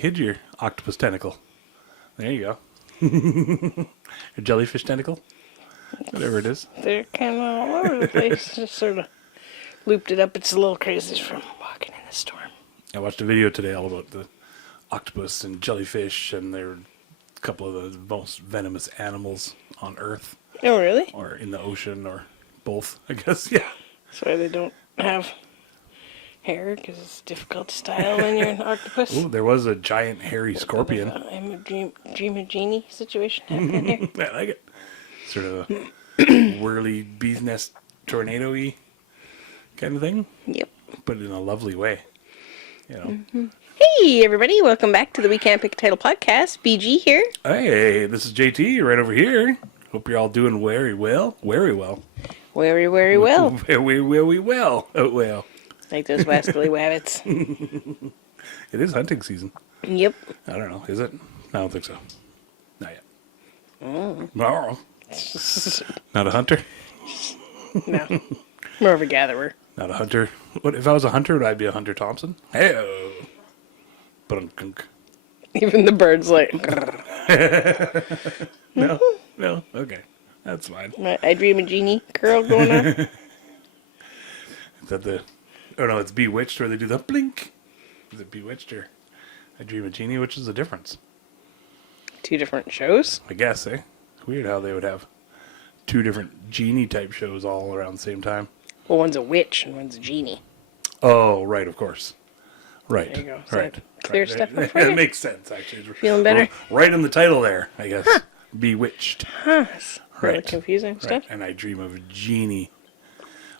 hid your octopus tentacle. There you go. Your jellyfish tentacle? Whatever it is. They're kind of all over the place. Just sort of looped it up. It's a little crazy from walking in the storm. I watched a video today all about the octopus and jellyfish, and they're a couple of the most venomous animals on Earth. Oh, really? Or in the ocean, or both, I guess. Yeah. That's why they don't have hair, because it's difficult to style when you're an octopus. Ooh, there was a giant hairy scorpion. I'm a dream of Genie situation happening here. I like it. Sort of a whirly bee's nest tornado-y kind of thing. Yep. But in a lovely way. You know. Mm-hmm. Hey, everybody. Welcome back to the We Can't Pick a Title podcast. BG here. Hey, this is JT right over here. Hope you're all doing very well. Very well. Very well. Very well. Oh, well. Like those wascally wabbits. It is hunting season. Yep. I don't know. Is it? I don't think so. Not yet. Mm. No. Not a hunter? No. More of a gatherer. Not a hunter. What if I was a hunter? Would I be a Hunter Thompson? Hey, but even the bird's like. No. Okay, that's fine. I dream of Genie curl going on. Is that the? Oh no, it's Bewitched where they do the blink. Is it Bewitched or I Dream of Genie? Which is the difference? Two different shows. I guess, eh? Weird how they would have two different genie type shows all around the same time. Well, one's a witch and one's a genie. Oh, right, of course. Right. There you go. Right. Clear stuff up for you. It makes sense, actually. Feeling better? Right in the title there, I guess. Huh. Bewitched. Huh. It's really Right. confusing Right. stuff. And I Dream of Genie.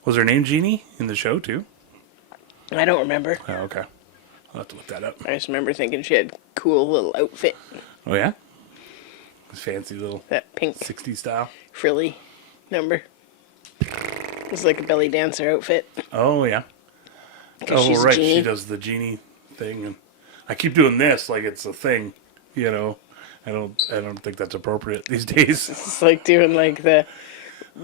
Was her name Genie in the show, too? I don't remember. Oh, okay. I'll have to look that up. I just remember thinking she had a cool little outfit. Oh, yeah? Fancy little That pink 60s style. frilly number. It was like a belly dancer outfit. Oh, yeah. Oh, she's right. Genie. She does the genie thing. And I keep doing this like it's a thing, you know. I don't think that's appropriate these days. It's like doing like the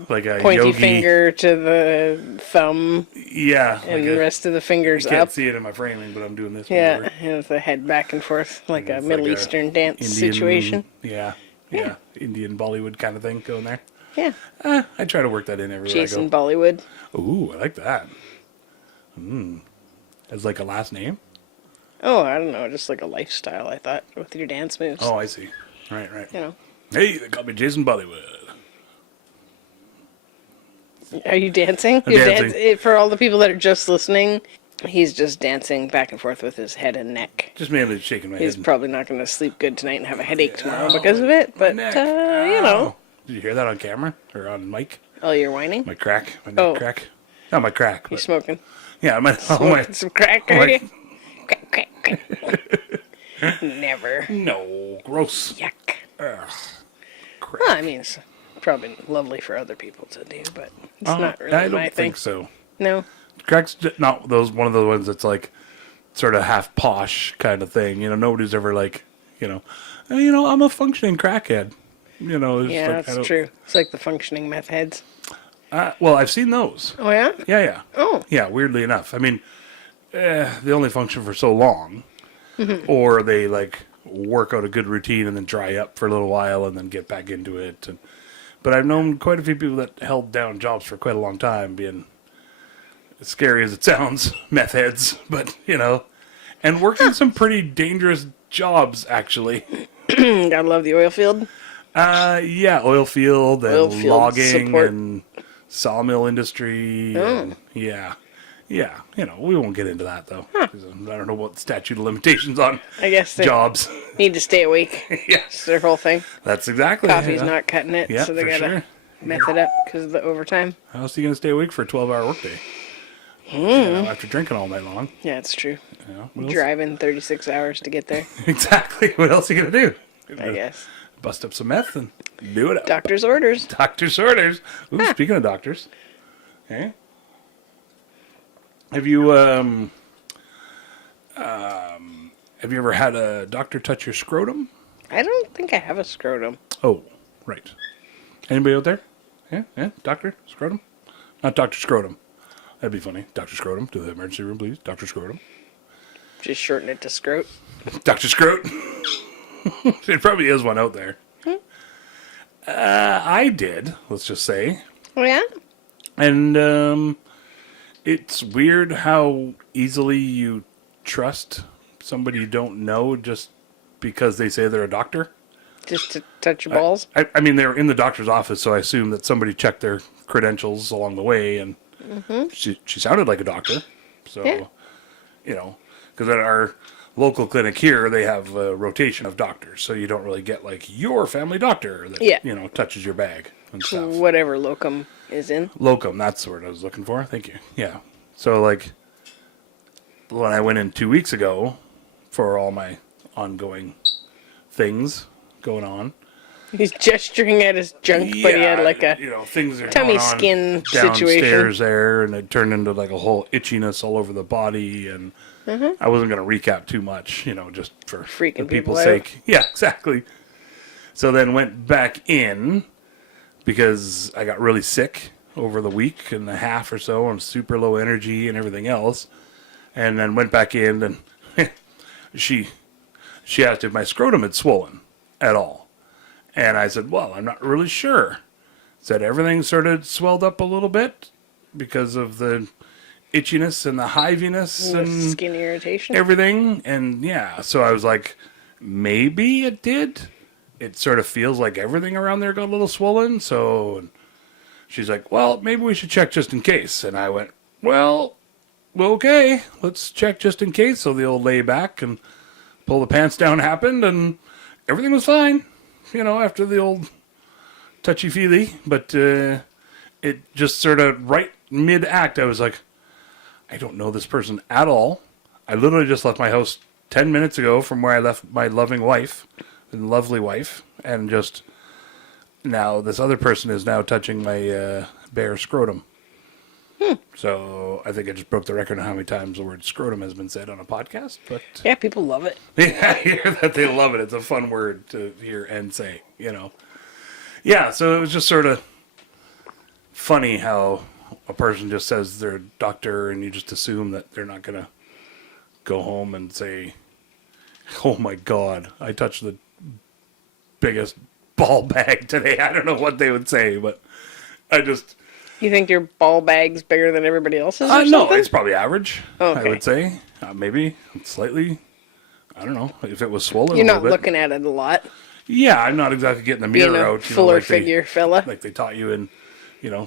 Like a pointy yogi finger to the thumb Yeah. and like the rest of the fingers you can't up. see it in my framing, but I'm doing this. Yeah, whenever. and with the head back and forth like a It's Middle like a Eastern dance Indian, situation. Yeah. Indian Bollywood kind of thing going there. Yeah. I try to work that in everywhere Jason I go. Bollywood. Ooh, I like that. As like a last name? Oh, I don't know, just like a lifestyle, I thought, with your dance moves. Oh, I see. Right. You know. Hey, they call me Jason Bollywood. Are you dancing? I'm You're dancing. For all the people that are just listening, he's just dancing back and forth with his head and neck. Just mainly shaking my He's head. probably not going to sleep good tonight and have a headache tomorrow because of it, but, neck. you know. Did you hear that on camera? Or on mic? Oh, you're whining? My crack. My neck crack. Not my crack. You're But, smoking. yeah, my Some crack, are you? Crack, crack, crack. Never. No, gross. Yuck. Ugh. Crack. Well, I mean, it's probably lovely for other people to do, but it's not really I don't my thing. think so. No. Crack's not one of those ones that's like sort of half posh kind of thing. You know, nobody's ever like, I'm a functioning crackhead. You know, it's Yeah, like, that's true. It's like the functioning meth heads. Well, I've seen those. Oh, yeah? Yeah. Oh. Yeah, weirdly enough. I mean, they only function for so long, Mm-hmm. or they like work out a good routine and then dry up for a little while and then get back into it. But I've known quite a few people that held down jobs for quite a long time, being as scary as it sounds, meth heads, but and working some pretty dangerous jobs actually. Gotta love the oil field. Yeah, oil field and Oil field logging support. and sawmill industry. And, yeah. We won't get into that though. 'Cause I don't know what statute of limitations on I guess they jobs. need to stay awake. Yeah, That's their whole thing. that's exactly. Coffee's yeah. not cutting it, Yeah, so they for gotta sure. meth it up because of the overtime. How else are you gonna stay awake for a 12-hour workday? After drinking all night long. Yeah, it's true. What else? Driving 36 hours to get there, Exactly. What else are you gonna do? I guess. Bust up some meth and do it up. Doctor's orders. Doctor's orders. Ooh, speaking of doctors. Okay. Have you ever had a doctor touch your scrotum? I don't think I have a scrotum. Oh, right. Anybody out there? Yeah, Doctor Scrotum? Not Dr. Scrotum. That'd be funny. Dr. Scrotum, to the emergency room, please. Dr. Scrotum. Just shorten it to scrot. Dr. Scroat. There probably is one out there. I did, let's just say. Oh, yeah? And it's weird how easily you trust somebody you don't know just because they say they're a doctor. Just to touch your balls? I mean, they were in the doctor's office, so I assume that somebody checked their credentials along the way, and she sounded like a doctor. So, because at our local clinic here, they have a rotation of doctors, so you don't really get, like, your family doctor that, touches your bag and stuff. Whatever locum is in. Locum, that's the word I was looking for. Thank you. Yeah. So, like, when I went in 2 weeks ago for all my ongoing things going on. He's gesturing at his junk, but he had like a things are tummy going on skin downstairs situation there, and it turned into like a whole itchiness all over the body, and I wasn't going to recap too much, just for Freaking the people people's out. sake. Yeah, exactly. So then went back in because I got really sick over the week and a half or so, and super low energy and everything else, and then went back in, and she asked if my scrotum had swollen at all. And I said, well, I'm not really sure. Said everything sort of swelled up a little bit because of the itchiness and the hiviness and skin irritation. everything. And so I was like, maybe it did. It sort of feels like everything around there got a little swollen. So she's like, well, maybe we should check just in case. And I went, well, okay, let's check just in case. So the old lay back and pull the pants down happened, and everything was fine, after the old touchy-feely. But it just sort of right mid-act, I was like, I don't know this person at all. I literally just left my house 10 minutes ago from where I left my loving wife, and lovely wife, and just now this other person is now touching my bare scrotum. So I think I just broke the record on how many times the word scrotum has been said on a podcast. But Yeah, people love it. I hear that they love it. It's a fun word to hear and say, Yeah, so it was just sort of funny how a person just says they're a doctor and you just assume that they're not going to go home and say, oh my God, I touched the biggest ball bag today. I don't know what they would say, but I just... You think your ball bag's bigger than everybody else's or No, something? it's probably average, Okay. I would say. Maybe slightly. I don't know. If it was swollen You're a not little bit. looking at it a lot. Yeah, I'm not exactly getting the Being mirror a out. fuller like figure fella. Like they taught you in,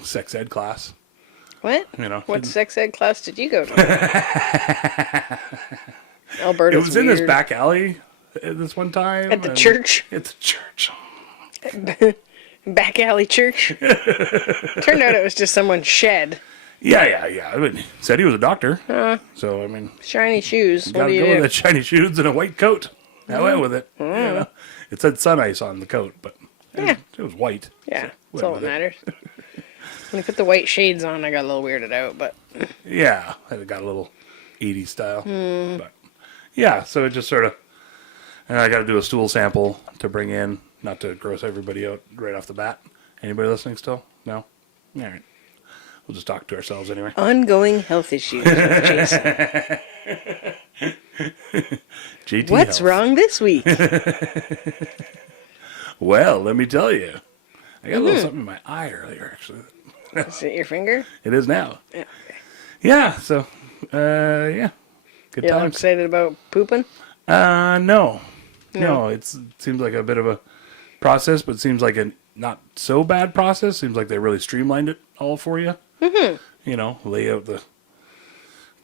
sex ed class. What? What sex ed class did you go to? Alberta's It was in weird. this back alley this one time. At the church? At the church. Back alley church? Turned out it was just someone's shed. Yeah. I mean, he said he was a doctor. So, I mean... Shiny shoes. What Gotta do you go do? with the shiny shoes and a white coat. I went with it. It said sun ice on the coat, but it was white. Yeah, so that's all went that with it. matters. When I put the white shades on, I got a little weirded out, but... Yeah, it got a little 80s style. But yeah, so it just sort of... And I got to do a stool sample to bring in, not to gross everybody out right off the bat. Anybody listening still? No? All right. We'll just talk to ourselves anyway. Ongoing health issues with Jason. GT What's health. wrong this week? Well, let me tell you. I got a little something in my eye earlier, actually. Is it your finger? It is now. Yeah. Yeah, so, yeah. Good You all times. excited about pooping? No. No, it seems like a bit of a process, but it seems like a not so bad process. Seems like they really streamlined it all for you. Mm-hmm. Lay out the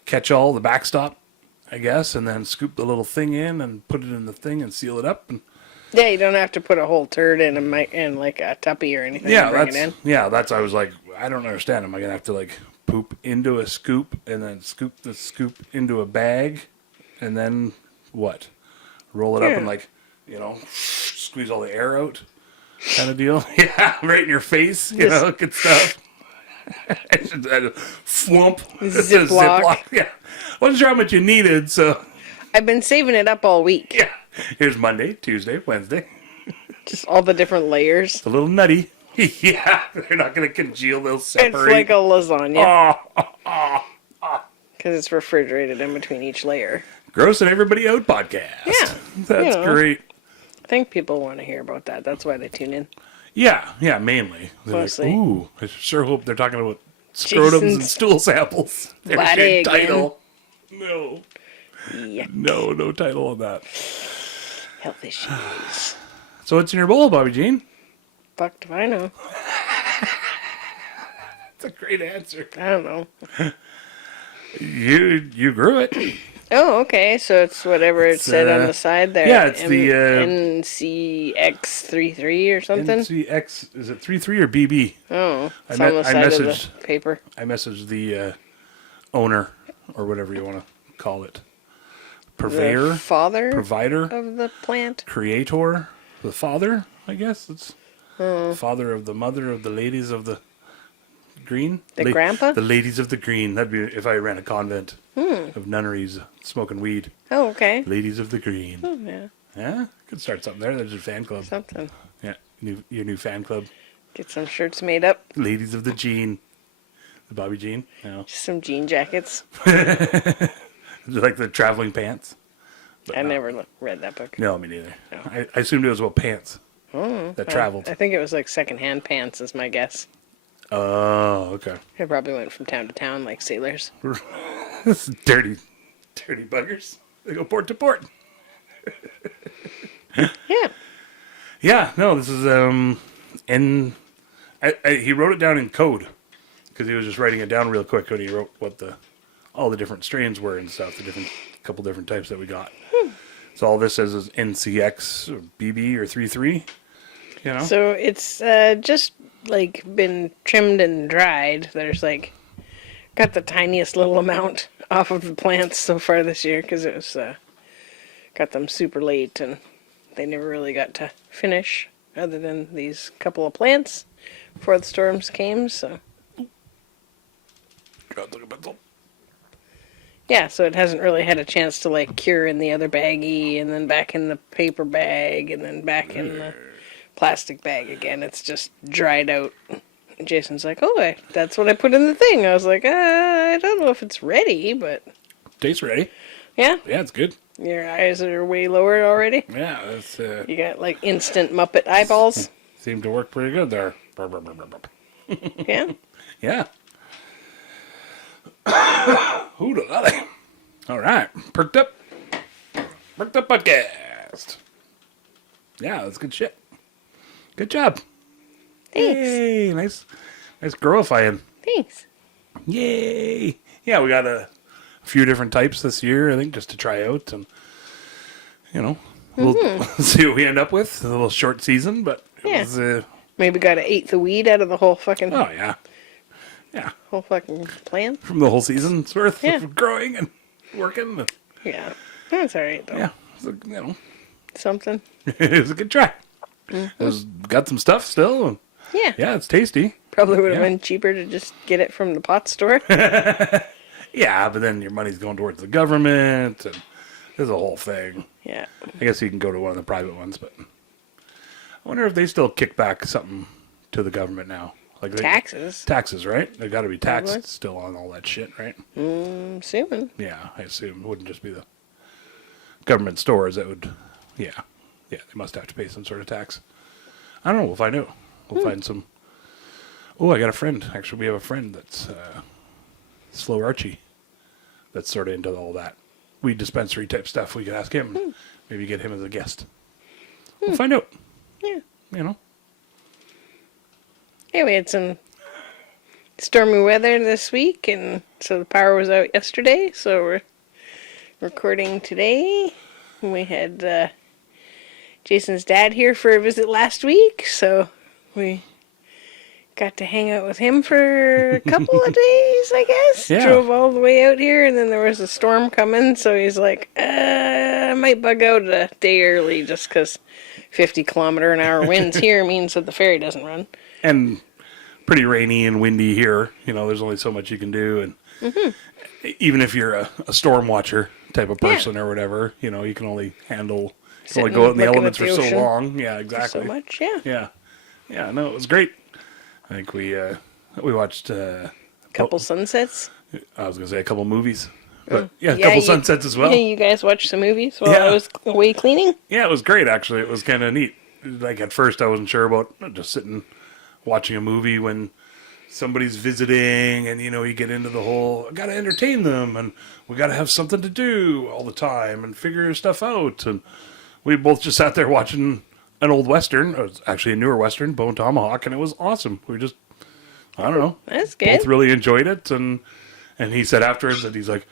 catch-all, the backstop, I guess, and then scoop the little thing in and put it in the thing and seal it up. And Yeah, you don't have to put a whole turd in like a tuppy or anything yeah, and bring it in. I was like, I don't understand. Am I gonna have to like poop into a scoop and then scoop the scoop into a bag, and then what? Roll it up and like, squeeze all the air out, kind of deal. Yeah, right in your face. Good stuff. Flump. Ziploc. Yeah, wasn't sure how much you needed, so I've been saving it up all week. yeah. Here's Monday, Tuesday, Wednesday. Just all the different layers. It's a little nutty. Yeah, they're not gonna congeal. They'll separate. It's like a lasagna Oh, because it's refrigerated in between each layer. Grossing Everybody Out podcast. Yeah. That's great. I think people want to hear about that. That's why they tune in. Yeah, mainly. They're Mostly. like, ooh, I sure hope they're talking about scrotums and Jason's stool samples. There's body your again. title. No. Yeah. No title on that. Health issues. So what's in your bowl, Bobby Jean? Fuck if I know. That's a great answer. I don't know. You grew it. Oh, okay. So it's whatever it said on the side there. yeah, it's the, NCX33 or something. NCX, is it 33 or BB? Oh, it's I on the side of messaged- the paper. I messaged the owner, or whatever you want to call it. Purveyor? The father Provider? of the plant. Creator? The father, I guess. It's father of the mother of the ladies of the green. The grandpa? The ladies of the green. That'd be if I ran a convent of nunneries smoking weed. Oh, okay. Ladies of the green. Oh, yeah. Yeah, could start something there. There's a fan club. Something. Yeah, your new fan club. Get some shirts made up. Ladies of the Jean. The Bobby Jean. No. Just some jean jackets. Like the traveling pants. But I no. never read that book. No, me neither. No. I assumed it was about pants that traveled. I think it was like secondhand pants is my guess. Oh, okay. They probably went from town to town like sailors. dirty buggers. They go port to port. Yeah. Yeah, no, this is he wrote it down in code because he was just writing it down real quick when he wrote what all the different strains were and stuff, the couple different types that we got. So all this says is NCX or BB or 33, you know. So it's just like been trimmed and dried. There's like got the tiniest little amount off of the plants so far this year because it was got them super late and they never really got to finish other than these couple of plants before the storms came. So yeah, so it hasn't really had a chance to like cure in the other baggie and then back in the paper bag and then back in the plastic bag again. It's just dried out. And Jason's like, oh, that's what I put in the thing. I was like, I don't know if it's ready, but Tastes ready. yeah, Yeah, it's good. your eyes are way lowered already. Yeah, it's You got like instant Muppet eyeballs. seemed to work pretty good there. Yeah. Yeah. Hoo-da-lally. All right. Perked up podcast. Yeah, that's good shit. Good job. Thanks. Yay. Nice growifying. Thanks. Yay. Yeah, we got a few different types this year, I think, just to try out. And, we'll see what we end up with. A little short season, but it was... Maybe got to eat the weed out of the whole fucking oh, yeah. Yeah. whole fucking plant. From the whole season's worth Yeah. of growing and working. Yeah. That's alright though. Yeah. So, Something. it was a good try. It was got some stuff still. And Yeah. yeah, it's tasty. Probably would have Yeah. been cheaper to just get it from the pot store. Yeah, but then your money's going towards the government, and there's a whole thing. Yeah. I guess you can go to one of the private ones, but I wonder if they still kick back something to the government now. Like Taxes. Taxes, right? They got to be taxed Probably. still on all that shit, right? I'm assuming. Yeah, I assume it wouldn't just be the government stores that would. Yeah, they must have to pay some sort of tax. I don't know. We'll find out. We'll find some. Oh, I got a friend. Actually, we have a friend that's Slow Archie. That's sort of into all that weed dispensary type stuff. We could ask him. Maybe get him as a guest. We'll find out. Yeah. Hey, we had some stormy weather this week, and so the power was out yesterday, so we're recording today. We had Jason's dad here for a visit last week, so we got to hang out with him for a couple of days, I guess. Yeah. Drove all the way out here, and then there was a storm coming, so he's like, I might bug out a day early just because 50-kilometer-an-hour winds here means that the ferry doesn't run. And pretty rainy and windy here. There's only so much you can do. And even if you're a storm watcher type of person or whatever, you can only handle, only go out in the looking elements at for the so ocean long. Yeah, exactly. So much, yeah. Yeah. Yeah, no, it was great. I think we watched Couple sunsets. I was going to say a couple movies. But yeah, a couple sunsets as well. You guys watched some movies while Yeah. I was away cleaning? Yeah, it was great, actually. It was kind of neat. Like, at first, I wasn't sure about just sitting watching a movie when somebody's visiting, and, you get into the whole, I got to entertain them, and we got to have something to do all the time and figure stuff out. And we both just sat there watching an old Western. It was actually a newer Western, Bone Tomahawk, and it was awesome. We just, I don't know. That's good. Both really enjoyed it, and he said afterwards that he's like,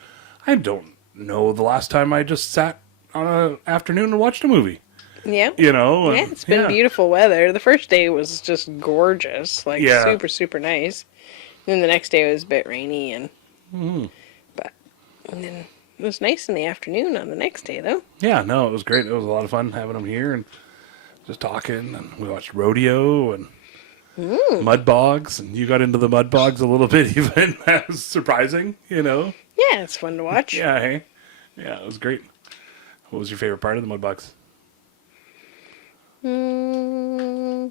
I don't know the last time I just sat on an afternoon and watched a movie. Yeah. And, Yeah, it's been beautiful weather. The first day was just gorgeous, like Yeah. super, super nice. Then the next day was a bit rainy, and then it was nice in the afternoon on the next day, though. Yeah, no, it was great. It was a lot of fun having him here and just talking. And we watched rodeo and mud bogs, and you got into the mud bogs a little bit even. That was surprising, Yeah, it's fun to watch. Yeah, hey? Yeah, it was great. What was your favorite part of the mud bogs? I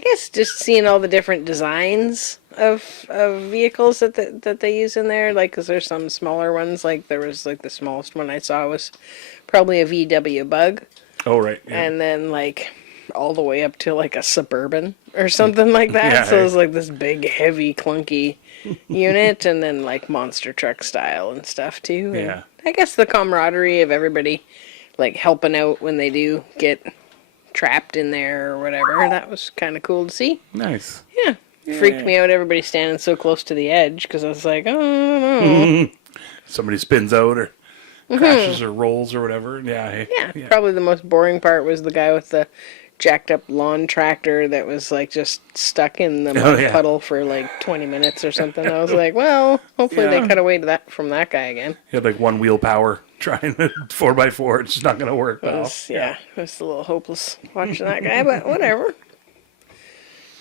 guess just seeing all the different designs of vehicles that they use in there. Like, 'cause there's some smaller ones. Like, there was, like, the smallest one I saw was probably a VW Bug. Oh, right. Yeah. And then, like, all the way up to, like, a Suburban or something like that. Yeah, So it was, like, this big, heavy, clunky unit. And then, like, monster truck style and stuff, too. And Yeah. I guess the camaraderie of everybody, like, helping out when they do get trapped in there or whatever. That was kind of cool to see. Nice. Yeah. Freaked me out, everybody standing so close to the edge, because I was like, oh, no. Somebody spins out or crashes or rolls or whatever. Yeah, hey. Yeah, probably the most boring part was the guy with the jacked up lawn tractor that was, like, just stuck in the mud puddle for, like, 20 minutes or something. I was like, well, hopefully they cut away to that from that guy again. He had, like, one wheel power trying 4x4. It's just not going to work It well. was, it was a little hopeless watching that guy, but whatever.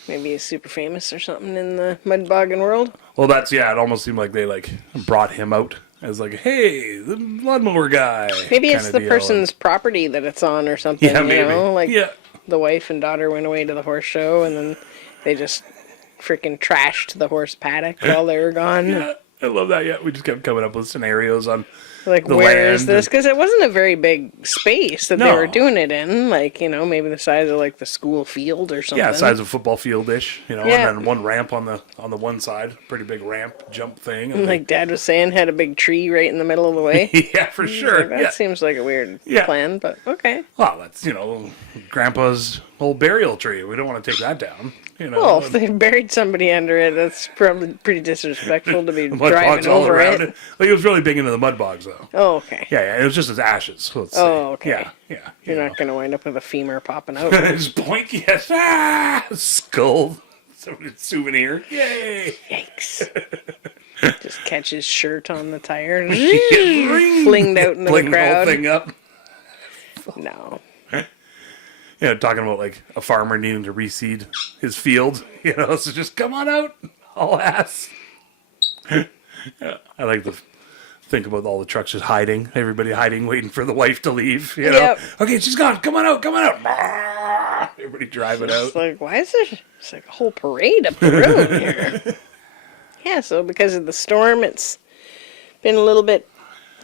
Maybe he's super famous or something in the mud bogging world. Well, it almost seemed like they, like, brought him out as, like, hey, the lawnmower guy. Maybe it's kinda the deal. person's property that it's on or something, Yeah, maybe. you know? Like, Yeah. the wife and daughter went away to the horse show, and then they just freaking trashed the horse paddock while they were gone. Yeah, I love that. Yeah, we just kept coming up with scenarios on Like, the where land is this? Because it wasn't a very big space that they No. were doing it in. Like, maybe the size of, like, the school field or something. Yeah, size of football field-ish, Yeah. and then one ramp on the one side, pretty big ramp jump thing. And Like Dad was saying, had a big tree right in the middle of the way. yeah, for sure. Like, that seems like a weird plan, but okay. Well, that's Grandpa's old burial tree. We don't want to take that down. Well, if they buried somebody under it, that's probably pretty disrespectful to be mud driving bogs all over around it. Like, it was really big into the mud bogs, though. Oh, okay. Yeah, it was just his ashes. Let's Oh, say. okay. Yeah. You're not going to wind up with a femur popping out. Just boink, yes. Ah, skull. Somebody's souvenir. Yay. Yikes. Just catch his shirt on the tire. Ring. Flinged out into Fling the the whole crowd. thing up. No. Talking about, like, a farmer needing to reseed his field. So just come on out. All ass. I like to think about all the trucks just hiding. Everybody hiding, waiting for the wife to leave. Yep. Okay, she's gone. Come on out. Everybody driving out. It's like, why is there it's like a whole parade up the road here? Yeah, so because of the storm, it's been a little bit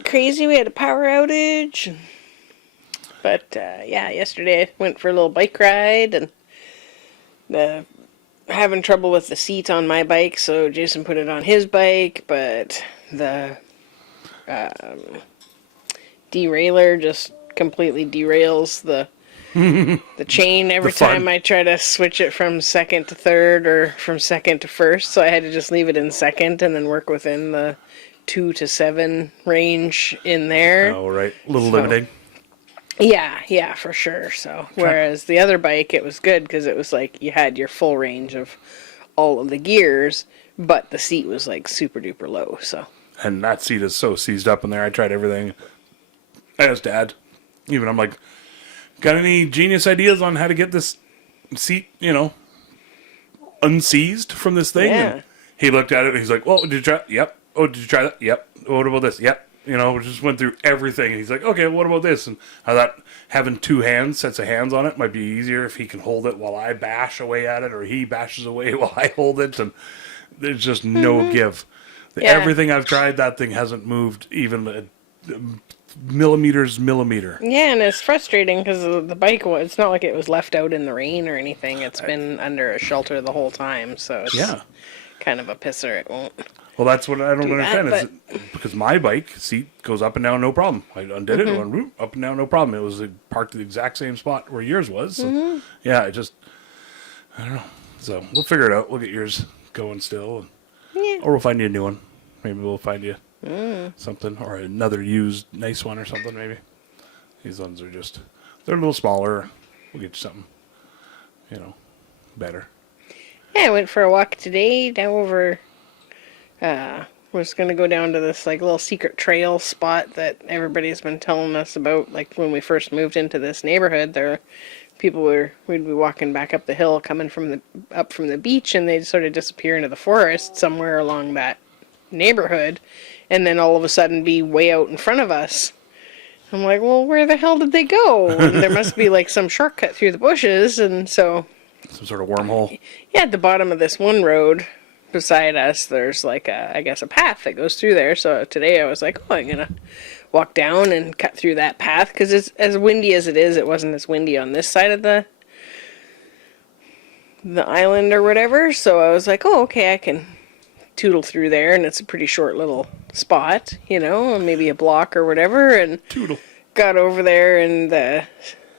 crazy. We had a power outage. But, yesterday I went for a little bike ride and having trouble with the seat on my bike, so Jason put it on his bike, but the derailleur just completely derails the chain every time I try to switch it from second to third or from second to first, so I had to just leave it in second and then work within the 2 to 7 range in there. Oh, right. A little limiting. Yeah, for sure. So, whereas the other bike, it was good because it was like you had your full range of all of the gears, but the seat was like super duper low. So, And that seat is so seized up in there. I tried everything. I asked Dad. Even I'm like, got any genius ideas on how to get this seat, unseized from this thing? Yeah. And he looked at it and he's like, well, did you try? Yep. Oh, did you try that? Yep. What about this? Yep. We just went through everything. And he's like, okay, what about this? And I thought having sets of hands on it might be easier if he can hold it while I bash away at it, or he bashes away while I hold it. And there's just no give. Yeah. Everything I've tried, that thing hasn't moved even a millimeter. Yeah, and it's frustrating because the bike, it's not like it was left out in the rain or anything. It's been under a shelter the whole time, so it's Yeah. kind of a pisser. It won't. Well, that's what I don't Do that, understand. Is because my bike seat goes up and down, no problem. I undid it, went whoop, up and down, no problem. It was parked at the exact same spot where yours was. So, yeah, I don't know. So we'll figure it out. We'll get yours going still, Yeah. or we'll find you a new one. Maybe we'll find you something, or another used nice one or something. Maybe these ones are they're a little smaller. We'll get you something, better. Yeah, I went for a walk today down over. Was going to go down to this like little secret trail spot that everybody's been telling us about. Like when we first moved into this neighborhood, we'd be walking back up the hill, coming up from the beach, and they'd sort of disappear into the forest somewhere along that neighborhood, and then all of a sudden be way out in front of us. I'm like, well, where the hell did they go? And there must be like some shortcut through the bushes, and so Some sort of wormhole. yeah, at the bottom of this one road beside us, there's like I guess a path that goes through there. So today I was like, oh, I'm gonna walk down and cut through that path because it's as windy as it is. It wasn't as windy on this side of the island or whatever. So I was like, oh, okay, I can tootle through there, and it's a pretty short little spot, maybe a block or whatever. And Toodle. got over there, and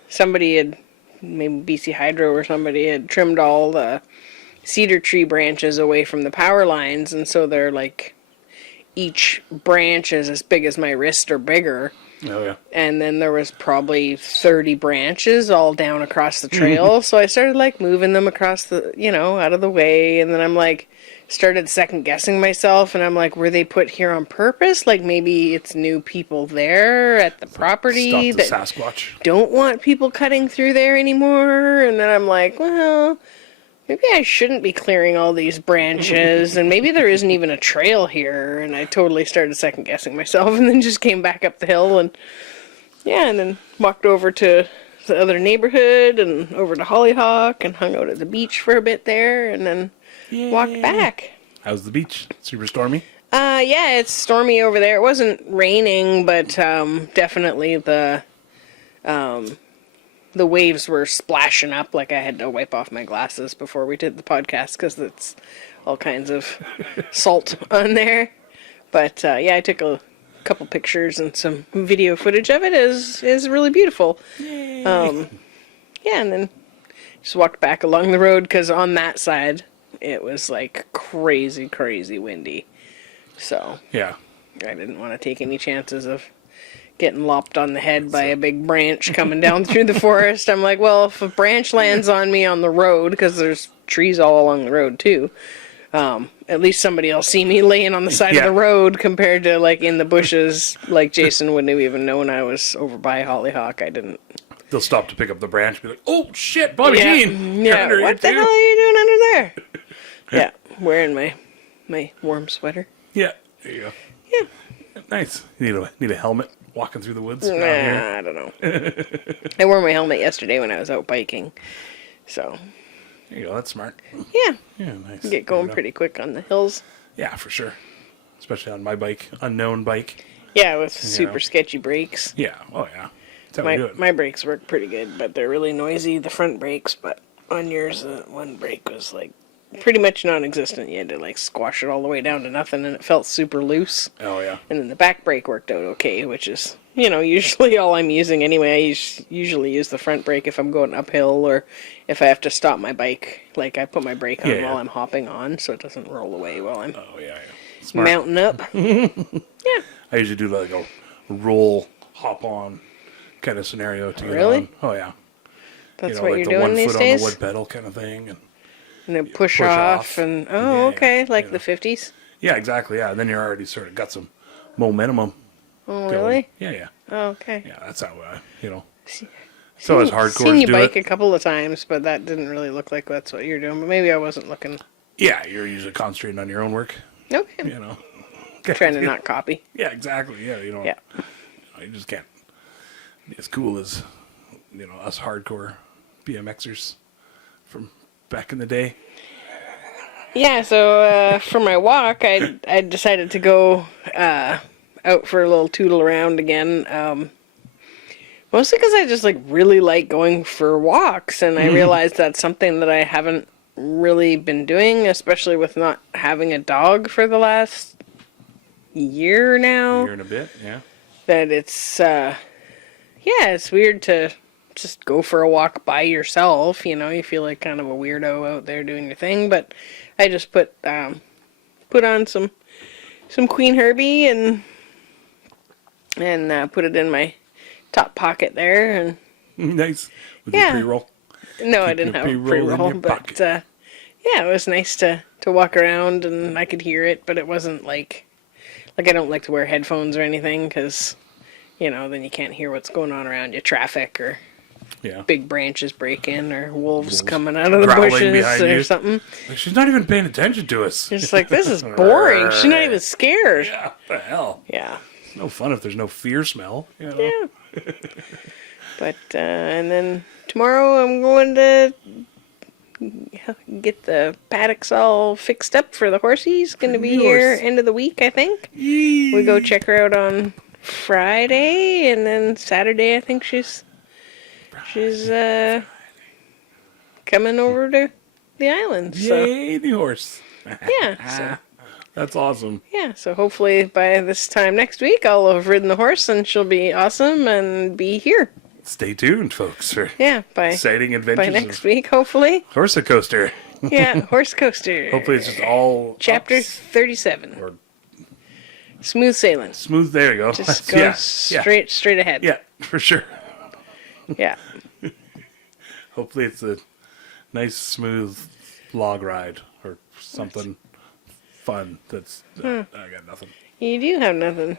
somebody had, maybe BC Hydro or somebody had trimmed all the cedar tree branches away from the power lines, and so they're like each branch is as big as my wrist or bigger. Oh yeah. And then there was probably 30 branches all down across the trail. So I started like moving them across the, out of the way. And then I'm like, started second guessing myself. And I'm like, were they put here on purpose? Like maybe it's new people there at the property Stop the that Sasquatch. don't want people cutting through there anymore. And then I'm like, well, maybe I shouldn't be clearing all these branches, and maybe there isn't even a trail here. And I totally started second guessing myself, and then just came back up the hill, and then walked over to the other neighborhood and over to Hollyhock and hung out at the beach for a bit there, and then walked back. How's the beach? Super stormy? Yeah, it's stormy over there. It wasn't raining, but definitely the waves were splashing up. Like I had to wipe off my glasses before we did the podcast because it's all kinds of salt on there. But I took a couple pictures and some video footage of it. Is really beautiful. And then just walked back along the road because on that side it was like crazy, crazy windy. So Yeah. I didn't want to take any chances of getting lopped on the head by a big branch coming down through the forest. I'm like, well, if a branch lands on me on the road, because there's trees all along the road too, at least somebody will see me laying on the side of the road compared to like in the bushes. Like Jason wouldn't have even known I was over by Hollyhock. I didn't. They'll stop to pick up the branch and be like, oh shit, Bobby Jean. Yeah, what the hell are you doing under there? Yeah, wearing my warm sweater. Yeah, there you go. Yeah. Nice. You need a helmet walking through the woods around Nah, here. I don't know. I wore my helmet yesterday when I was out biking. So. There you go. That's smart. Yeah. Yeah, nice. Get going pretty quick on the hills. Yeah, for sure. Especially on my bike, unknown bike. Yeah, with super sketchy brakes. Yeah. Oh yeah. That's how we do it. My brakes work pretty good, but they're really noisy, the front brakes. But on yours, one brake was like pretty much non-existent. You had to like squash it all the way down to nothing, and it felt super loose. Oh yeah. And then the back brake worked out okay, which is, usually all I'm using anyway. I usually use the front brake if I'm going uphill or if I have to stop my bike. Like I put my brake on while I'm hopping on, so it doesn't roll away while I'm Smart. mounting up. Yeah. I usually do like a roll, hop on kind of scenario to get Really? on. Oh yeah. That's Like what you're the doing 1 these foot days? on the wood pedal kind of thing. And then push push off off. and Yeah, okay, like you the 50s. yeah, exactly. Yeah, and then you're already sort of got some momentum. Oh, going. really? Yeah. Oh, okay. Yeah, that's how so as hardcore Seen you do bike it. a couple of times, but that didn't really look like that's what you're doing. But maybe I wasn't looking. Yeah, you're usually concentrating on your own work. Okay. Trying to not copy. Yeah, exactly. Yeah, Yeah. You just can't be as cool as us hardcore BMXers from back in the day. Yeah, so for my walk, I decided to go out for a little tootle around again. Mostly because I just really like going for walks, and I realized that's something that I haven't really been doing, especially with not having a dog for the last year now. Year and a bit, yeah. That it's weird to just go for a walk by yourself. You feel like kind of a weirdo out there doing your thing. But I just put on some Queen Herbie and put it in my top pocket there. And Nice. With Yeah. your pre-roll. no, I Keep didn't your have a pre-roll in pre-roll, your but pocket. yeah, it was nice to walk around and I could hear it, but it wasn't like I don't like to wear headphones or anything because then you can't hear what's going on around you, traffic or Yeah. big branches breaking or wolves coming out of the growling bushes behind or you. something. Like, she's not even paying attention to us. You're just like, this is boring. She's not even scared. Yeah, what the hell? Yeah. It's no fun if there's no fear smell. Yeah. But, and then tomorrow I'm going to get the paddocks all fixed up for the horsies. Going to be here Yours. end of the week, I think. We go check her out on Friday, and then Saturday I think she's coming over to the island. So Yay, the horse. yeah, so That's awesome. yeah, so hopefully by this time next week I'll have ridden the horse and she'll be awesome and be here. Stay tuned, folks, for Yeah, by exciting adventures by next of week hopefully. Horse Coaster. Yeah, horse coaster. Hopefully it's just all Chapter ups 37. or Smooth sailing. smooth. There you go. Just go yeah, straight ahead. yeah, for sure. Yeah. Hopefully it's a nice, smooth log ride or something fun. That's I got nothing. You do have nothing.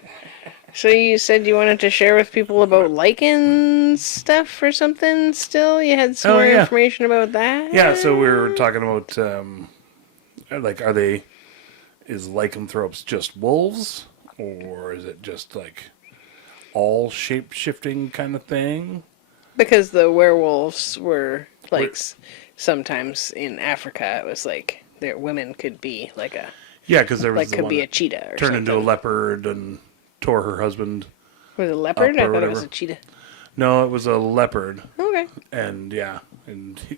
So you said you wanted to share with people about lichen stuff or something still? You had some Oh, more yeah. information about that? Yeah, so we were talking about is lycanthropes just wolves, or is it just like all shape shifting kind of thing? Because the werewolves were like Were- sometimes in Africa it was like their women could be like a Yeah, because there was like the could one be a that cheetah or turned something. into a leopard and tore her husband. Was it a leopard? up I or thought it was whatever. a cheetah. No, it was a leopard, Okay. and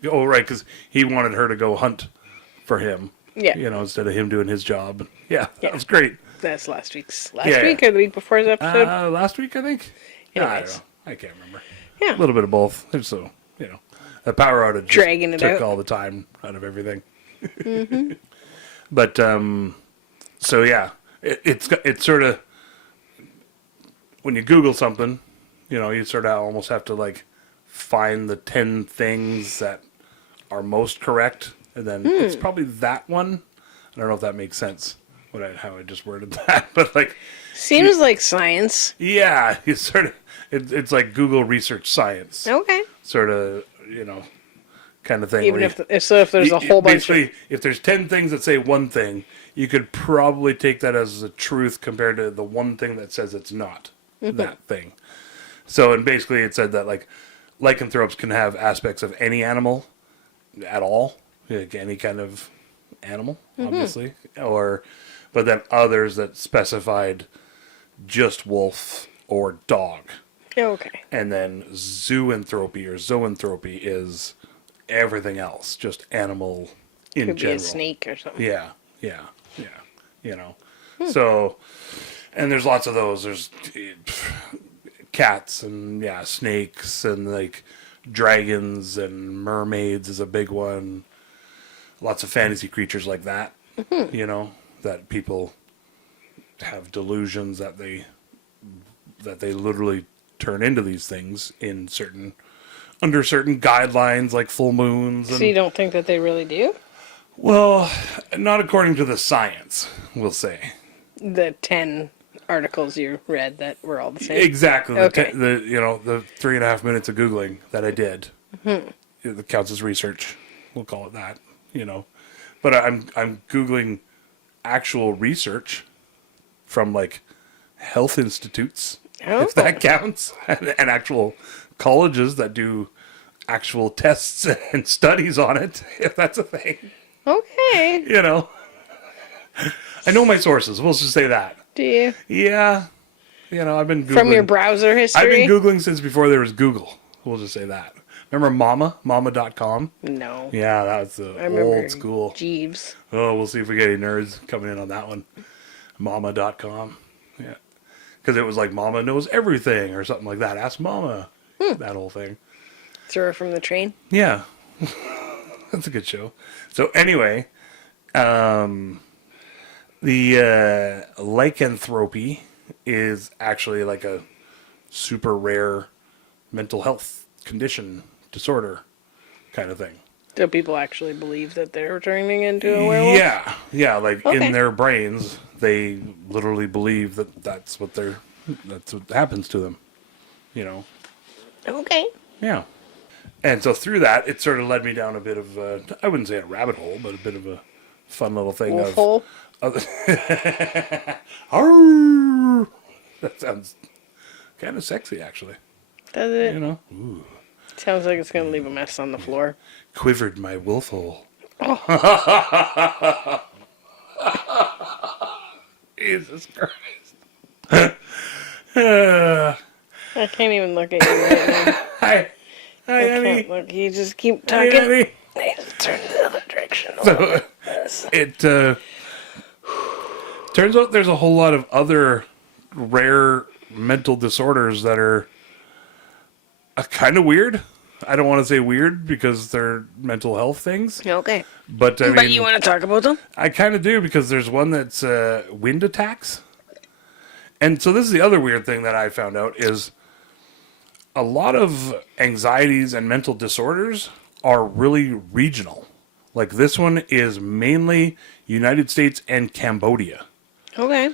right, because he wanted her to go hunt for him. Yeah. Instead of him doing his job. Yeah, Yeah. that was great. That's last week's Yeah. week or the week before's episode. Last week, I think. I don't Anyways. know. I can't remember. Yeah. A little bit of both. And so, the power outage just Dragging it took out. all the time out of everything. But so yeah, it's sort of when you Google something, you sort of almost have to like find the 10 things that are most correct, and then it's probably that one. I don't know if that makes sense. How I just worded that, but like, Seems like science. yeah, you sort of it's like Google research science, Okay. sort of kind of thing. Even where if there's a whole bunch of basically, if there's 10 things that say one thing, you could probably take that as a truth compared to the one thing that says it's not that thing. So, and basically it said that like lycanthropes can have aspects of any animal at all, like any kind of animal, obviously, but then others that specified just wolf or dog. okay. And then zoanthropy or zoanthropy is everything else, just animal in Could general. be a snake or something. Yeah. So, and there's lots of those. There's cats and snakes and like dragons and mermaids is a big one. Lots of fantasy creatures like that. That people have delusions that they literally turn into these things in under certain guidelines, like full moons. And, So you don't think that they really do? well, not according to the science, we'll say. The 10 articles you read that were all the same? Exactly. Okay. The 3.5 minutes of Googling that I did. It counts as research. We'll call it that. But I'm Googling actual research from like health institutes, if that counts, and actual colleges that do actual tests and studies on it, if that's a thing. Okay. You know, I know my sources. We'll just say that. Do you? Yeah. You know, I've been Googling. From your browser history? I've been Googling since before there was Google. We'll just say that. Remember Mama.com? No. Yeah, that was the I remember old school. Jeeves. Oh, we'll see if we get any nerds coming in on that one. Mama.com. Yeah. Because it was like Mama knows everything or something like that. Ask Mama. That whole thing. Throw her from the train? Yeah. That's a good show. So anyway, the lycanthropy is actually like a super rare mental health condition, disorder kind of thing. Do people actually believe that they're turning into a werewolf? Yeah, like Okay. in their brains, they literally believe that that's what happens to them, you know. Okay. Yeah. And so through that, it sort of led me down a bit of, I wouldn't say a rabbit hole, but a bit of a fun little thing Wolf hole? Arrgh! That sounds kind of sexy, actually. Does it? You know? Ooh. Sounds like it's going to leave a mess on the floor. Quivered my wolf hole. Jesus Christ. I can't even look at you right now. Hi. Hi, I honey. can't look. You just keep Hi, talking. honey. I just turn the other direction. So, it turns out there's a whole lot of other rare mental disorders that are kind of weird. I don't want to say weird because they're mental health things. Okay. But I But mean, you want to talk about them? I kind of do because there's one that's wind attacks. And so this is the other weird thing that I found out is a lot of anxieties and mental disorders are really regional. Like this one is mainly United States and Cambodia, Okay.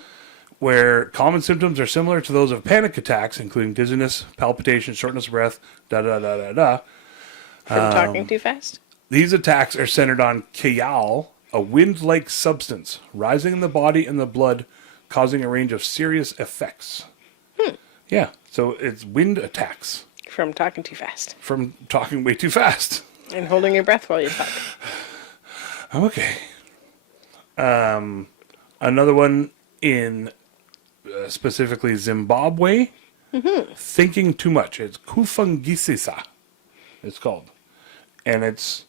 where common symptoms are similar to those of panic attacks, including dizziness, palpitation, shortness of breath, da-da-da-da-da. From talking too fast? These attacks are centered on kayal, a wind-like substance rising in the body and the blood, causing a range of serious effects. Yeah, so it's wind attacks From talking too fast. from talking way too fast. And holding your breath while you talk. Okay. Another one in specifically Zimbabwe. Thinking too much. It's kufangisisa. It's called. And it's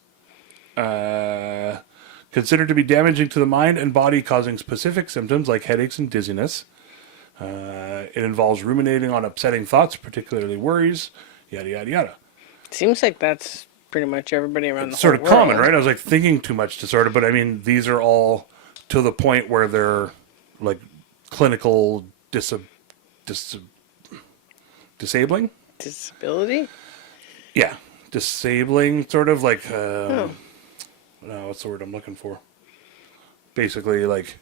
considered to be damaging to the mind and body, causing specific symptoms like headaches and dizziness. It involves ruminating on upsetting thoughts, particularly worries, yada, yada, yada. Seems like that's pretty much everybody around the Sort whole of common, world. right? I was like thinking too much disorder, but I mean, these are all to the point where they're like clinical disabling. Disability? Yeah, disabling, sort of like. No, what's the word I'm looking for? Basically, like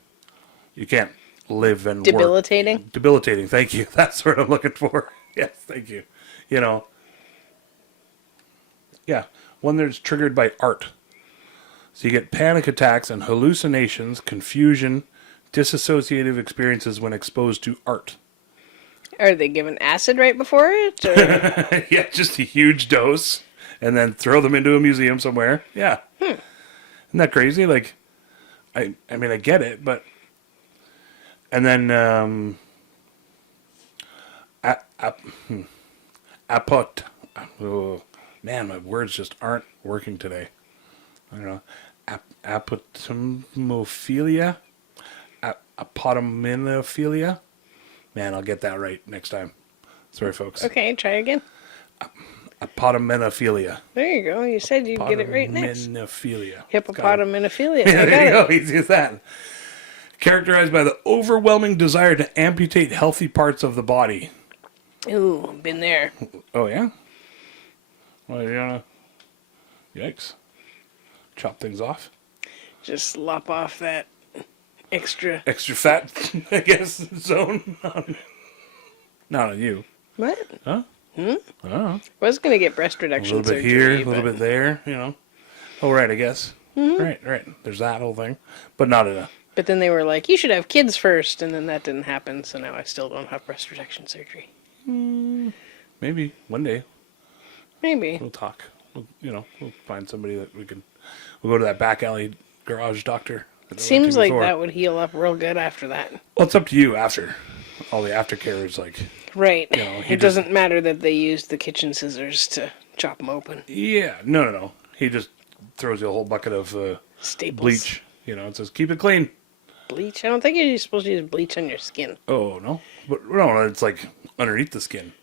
you can't live and Debilitating? work. Debilitating. Thank you. That's what I'm looking for. Yes, thank you. You know. Yeah, one that's triggered by art. So you get panic attacks and hallucinations, confusion, disassociative experiences when exposed to art. Are they given acid right before it? Or? Yeah, just a huge dose, and then throw them into a museum somewhere. Yeah, isn't that crazy? Like, I mean, I get it, but and then apot. Oh, man, my words just aren't working today. I don't know. Apotomophilia? Apotominophilia? Man, I'll get that right next time. Sorry, folks. Okay, try again. Apotominophilia. There you go. You said you'd get it right next. Apotominophilia. Hippopotaminophilia. Yeah, I there you got go. Easy as that. Characterized by the overwhelming desire to amputate healthy parts of the body. it. Ooh, been there. Oh, yeah? Well, you gonna... Yikes. Chop things off. Just lop off that extra. Extra fat, I guess, zone. Not on you. What? Huh? I don't know. I was going to get breast A reduction little bit surgery. here, a little but bit there, you know. Oh, right, I guess. Right. There's that whole thing. But not enough. But then they were like, you should have kids first, and then that didn't happen, so now I still don't have breast reduction surgery. Maybe one day Maybe. we'll talk. We'll find somebody that we can... We'll go to that back alley garage doctor. Seems like that would heal up real good after that. Well, it's up to you after. All the aftercare is like... Right. You know, it doesn't matter that they used the kitchen scissors to chop them open. Yeah, no. He just throws you a whole bucket of Staples. bleach. You know, it says, keep it clean. Bleach? I don't think you're supposed to use bleach on your skin. Oh, no? But no, it's like underneath the skin.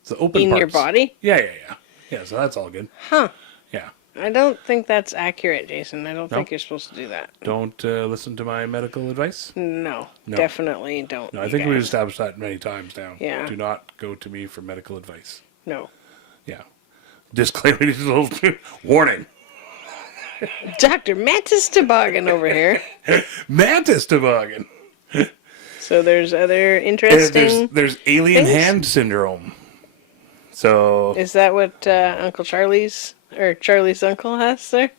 It's the open In parts. your body? Yeah. Yeah, so that's all good. Huh. Yeah. I don't think that's accurate, Jason. I don't think you're supposed to do that. Don't listen to my medical advice? No. Definitely don't. No, I think we've established that many times now. Yeah. Do not go to me for medical advice. No. Yeah. Disclaimer, warning. Dr. Mantis Toboggan over here. Mantis toboggan. So there's other interesting... There's alien things? hand syndrome. So... Is that what Uncle Charlie's... Or Charlie's uncle has there?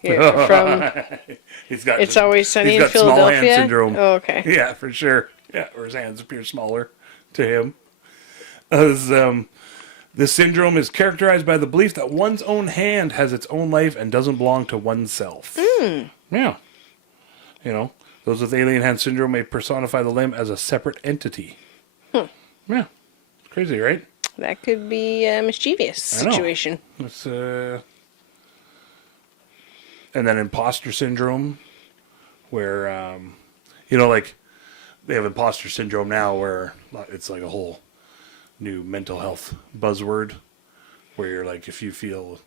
Yeah, from It's Always Sunny in Philadelphia? Small hand syndrome. Oh, okay. Yeah, for sure. Yeah, or his hands appear smaller to him. This syndrome is characterized by the belief that one's own hand has its own life and doesn't belong to oneself. Yeah. You know, those with alien hand syndrome may personify the limb as a separate entity. Yeah. Crazy, right? That could be a mischievous situation. It's, and then imposter syndrome, where, you know, like, they have imposter syndrome now where it's like a whole new mental health buzzword, where you're like, if you feel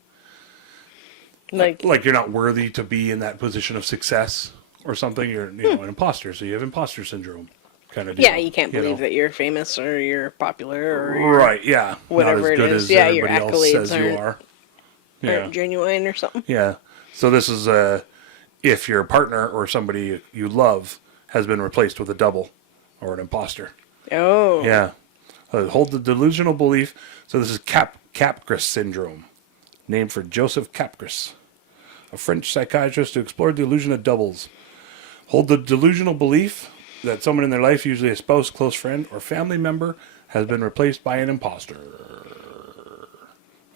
like you're not worthy to be in that position of success or something, you're an imposter, so you have imposter syndrome. Kind of deal, yeah, you can't believe that you're famous or you're popular or you're right, yeah, whatever not as good it is. as Yeah, your everybody else accolades says you are. aren't genuine or something. Yeah. So this is if your partner or somebody you love has been replaced with a double or an imposter. Oh. Yeah. Hold the delusional belief. So this is Capgras syndrome, named for Joseph Capgras, a French psychiatrist who explored the illusion of doubles. Hold the delusional belief that someone in their life, usually a spouse, close friend, or family member, has been replaced by an imposter.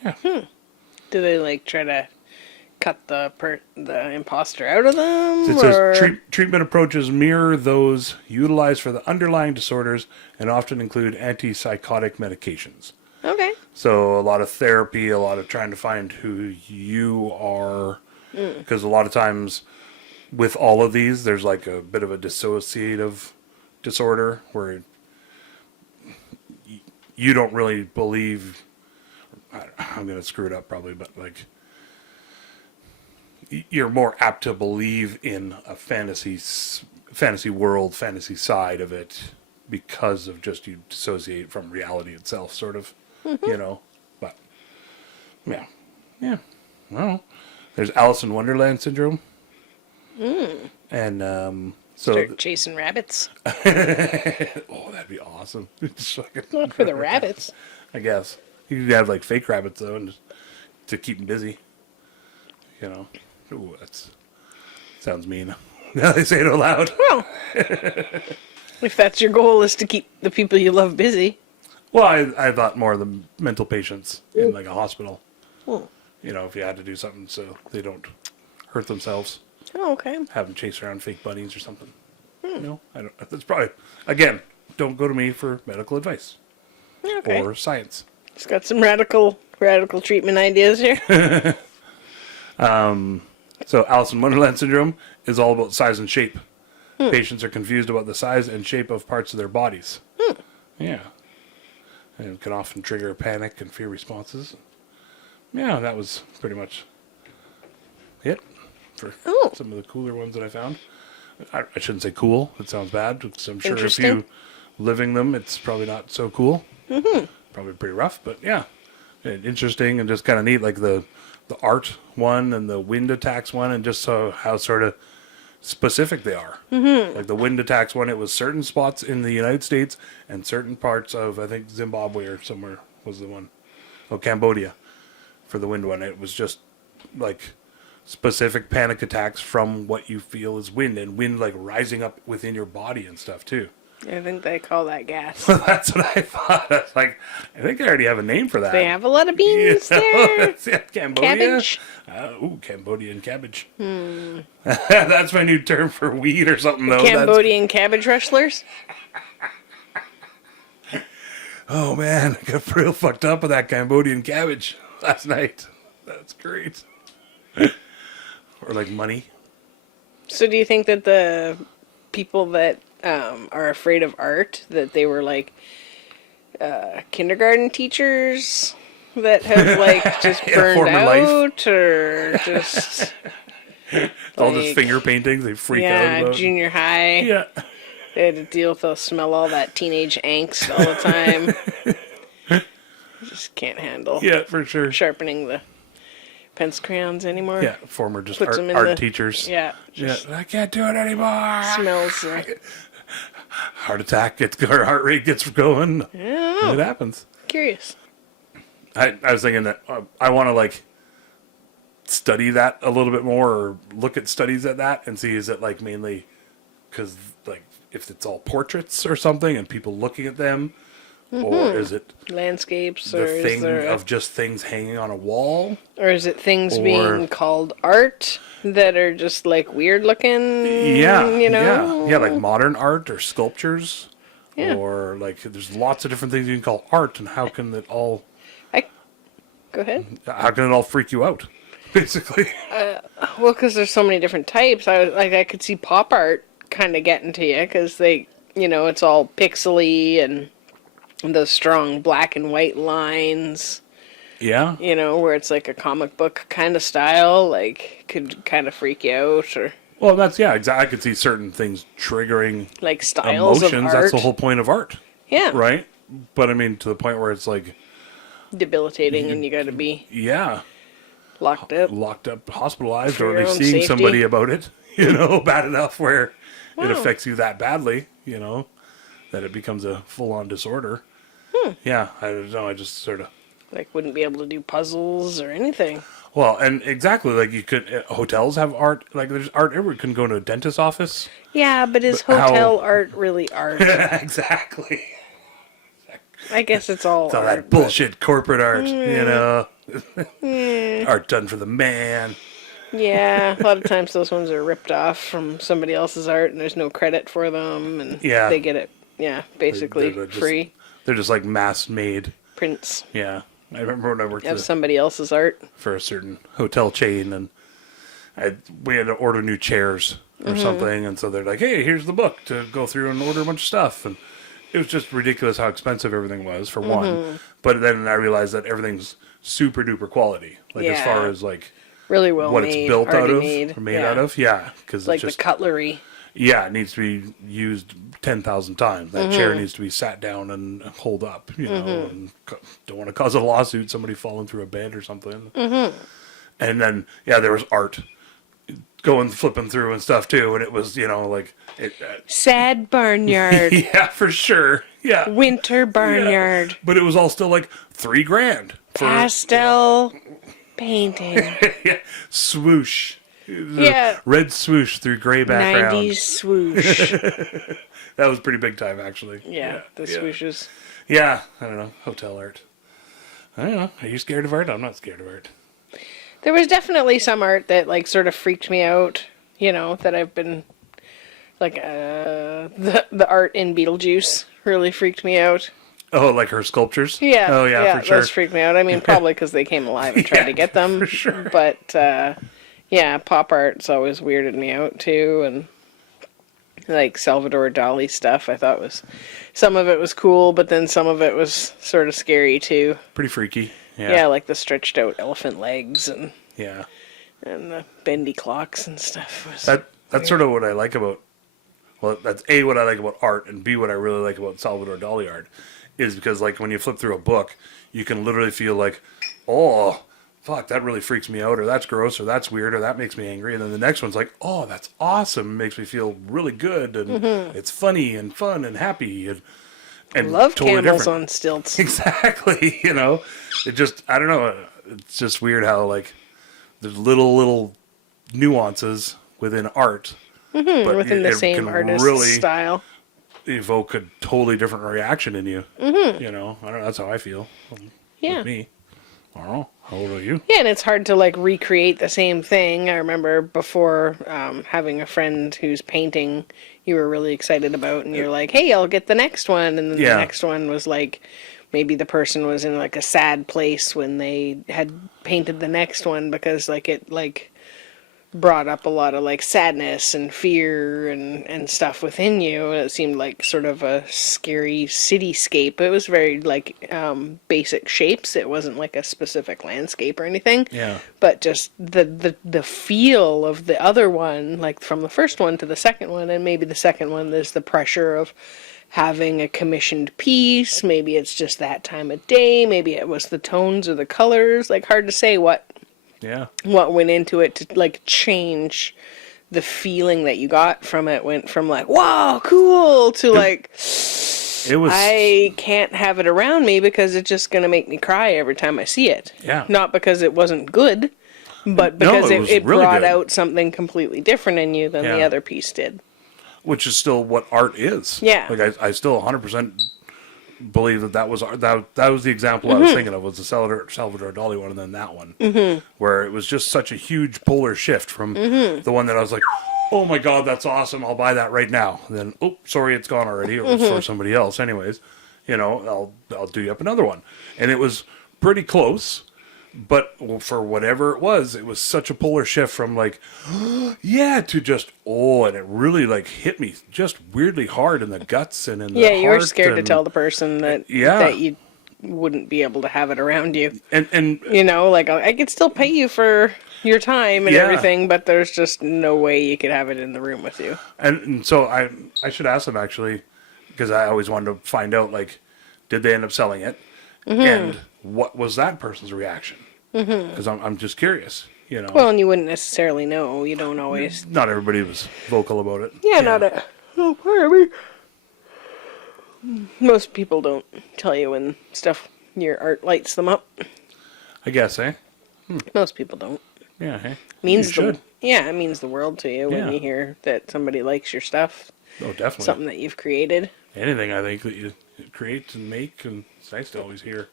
Yeah. Do they like try to cut the imposter out of them? It says treatment approaches mirror those utilized for the underlying disorders and often include antipsychotic medications. Okay. So a lot of therapy, a lot of trying to find who you are, because a lot of times with all of these, there's like a bit of a dissociative disorder where you don't really believe. I'm going to screw it up probably, but like you're more apt to believe in a fantasy world, fantasy side of it because of just you dissociate from reality itself, sort of, you know. But yeah. Well, there's Alice in Wonderland syndrome. And so start chasing rabbits. oh, that'd be awesome. Not for the rabbits. I guess you could have like fake rabbits though, and just to keep them busy. You know, ooh, that sounds mean. Now they say it out loud. Well, if that's your goal, is to keep the people you love busy. Well, I thought more of the mental patients in like a hospital. You know, if you had to do something so they don't hurt themselves. Oh, okay. Have them chase around fake bunnies or something. No, I don't. That's probably, again, don't go to me for medical advice. Okay. Or science. It's got some radical treatment ideas here. So Alice in Wonderland syndrome is all about size and shape. Patients are confused about the size and shape of parts of their bodies. Yeah. And it can often trigger panic and fear responses. Yeah, that was pretty much it for some of the cooler ones that I found. I shouldn't say cool. It sounds bad, because I'm sure if you living them, it's probably not so cool. Probably pretty rough, but yeah. Interesting and just kind of neat, like the art one and the wind attacks one, and just so how sort of specific they are. Like the wind attacks one, it was certain spots in the United States and certain parts of, I think, Zimbabwe or somewhere was the one. Oh, Cambodia for the wind one. It was just like specific panic attacks from what you feel is wind, and wind like rising up within your body and stuff too. I think they call that gas. That's what I thought. I was like, I think I already have a name for that. They have a lot of beans there. Yeah, Cambodia. Cabbage. Cambodian cabbage. That's my new term for weed or something, though. Cambodian cabbage rustlers. Oh, man. I got real fucked up with that Cambodian cabbage last night. That's great. Or like money. So do you think that the people that are afraid of art, that they were like kindergarten teachers that have like just burned former out, or just All just finger paintings they freak out about. junior high? Yeah. They had to deal with smell all that teenage angst all the time. Just can't handle Yeah, for sure. sharpening the pencil crayons anymore. Yeah, former just Puts 'em in art the- teachers. Yeah. Yeah, I can't do it anymore. Smells. Heart attack gets, or heart rate gets going. I don't know. It happens. Curious. I was thinking that I want to like study that a little bit more, or look at studies at that and see, is it like mainly because like if it's all portraits or something and people looking at them, or is it Landscapes, or the is thing there of just things hanging on a wall? or is it things or- being called art that are just like weird looking? Yeah, you know, yeah, like modern art or sculptures, Yeah. or like there's lots of different things you can call art, and how can it all Go ahead. freak you out, basically? Well, because there's so many different types. I could see pop art kind of getting to you because they, it's all pixely and the strong black and white lines. Yeah, Where it's like a comic book kind of style, like could kind of freak you out, or well, that's exactly. I could see certain things triggering like styles emotions. of art. That's the whole point of art, Yeah, right? But I mean, to the point where it's like, debilitating, and you got to be yeah, locked up. locked up, hospitalized, For or your at least own seeing safety. somebody about it, bad enough where it Wow. affects you that badly, that it becomes a full-on disorder. Yeah, I don't know. I just sort of. Like wouldn't be able to do puzzles or anything. Well, and exactly, like you could, hotels have art, like there's art everywhere. You couldn't go into a dentist's office. Yeah, but is But how- hotel art really art? Exactly. I guess it's all It's all art. that bullshit corporate art, Art done for the man. Yeah, a lot of times those ones are ripped off from somebody else's art, and there's no credit for them, and Yeah. they get it, basically They're just- free They're just like mass made. prints Yeah. I remember when I worked of somebody else's art. for a certain hotel chain, and we had to order new chairs or something, and so they're like, hey, here's the book to go through and order a bunch of stuff. And it was just ridiculous how expensive everything was, for one. But then I realized that everything's super duper quality, like as Yeah. far as like Really well what made, it's built out already of, made. or made out of. Yeah, because Like it's just the cutlery. it needs to be used 10,000 times. That chair needs to be sat down and hold up, and don't want to cause a lawsuit, somebody falling through a bed or something. And then, there was art flipping through and stuff too. And it was, like, Sad barnyard. yeah, for sure. Yeah. Winter barnyard. But it was all still like $3,000 for Pastel painting. swoosh. Yeah. Red swoosh through gray background. 90s swoosh. That was pretty big time, actually. Yeah, the swooshes. Yeah, I don't know. Hotel art. I don't know. Are you scared of art? I'm not scared of art. There was definitely some art that like sort of freaked me out, that I've been like the art in Beetlejuice really freaked me out. Oh, like her sculptures? Yeah. Oh, yeah, for sure. Those freaked me out. I mean, probably because they came alive and tried to get them. For sure. But pop art's always weirded me out too, and like Salvador Dali stuff. I thought some of it was cool, but then some of it was sort of scary too. Pretty freaky. Yeah, like the stretched out elephant legs and Yeah. the bendy clocks and stuff. That's sort of what I like about, well, that's A, what I like about art, and B, what I really like about Salvador Dali art, is because, like, when you flip through a book, you can literally feel like, oh, fuck, that really freaks me out, or that's gross, or that's weird, or that makes me angry, and then the next one's like, oh, that's awesome, makes me feel really good, and it's funny, and fun, and happy, and Love totally camels different. on stilts. Exactly, it just, I don't know, it's just weird how, like, there's little nuances within art, but Within the it same can artist's really style. evoke a totally different reaction in you. Mm-hmm. You know, I don't know. That's how I feel. Yeah. With me. I don't know. How old are you? Yeah, and it's hard to like recreate the same thing. I remember before having a friend whose painting you were really excited about, and you're like, "Hey, I'll get the next one," and then Yeah. the next one was like, maybe the person was in like a sad place when they had painted the next one because like it like brought up a lot of like sadness and fear and stuff within you, and it seemed like sort of a scary cityscape. It was very like basic shapes. It wasn't like a specific landscape or anything. Yeah. But just the feel of the other one, like from the first one to the second one, and maybe the second one there's the pressure of having a commissioned piece. Maybe it's just that time of day. Maybe it was the tones or the colors. Like hard to say what went into it to like change the feeling that you got from it. Went from like, wow, cool, to like, it was. I can't have it around me because it's just going to make me cry every time I see it. Yeah. Not because it wasn't good, but because it was it really brought good. out something completely different in you than the Yeah. other piece did. Which is still what art is. Yeah. Like I still 100% believe that was art. That was the example I was thinking of, was the Salvador Dali one, and then that one, where it was just such a huge polar shift from the one that I was like, oh my god, that's awesome, I'll buy that right now. And then, oh, sorry, it's gone already. It was for somebody else, anyways. You know, I'll do you up another one, and it was pretty close. But for whatever it was such a polar shift from like, yeah, to just, and it really like hit me just weirdly hard in the guts and in the heart. Yeah, you were scared to tell the person that that you wouldn't be able to have it around you. And you know, like I could still pay you for your time and everything, but there's just no way you could have it in the room with you. And so I should ask them actually, because I always wanted to find out, like, did they end up selling it? And what was that person's reaction? Because I'm just curious, you know. Well, and you wouldn't necessarily know. You don't always. Not everybody was vocal about it. Yeah, not a. Oh, pardon me. Most people don't tell you when your art lights them up. I guess, eh? Most people don't. Yeah, hey. It means the world to you when Yeah. you hear that somebody likes your stuff. Oh, definitely. Something that you've created. Anything I think that you create and make, and it's nice to always hear.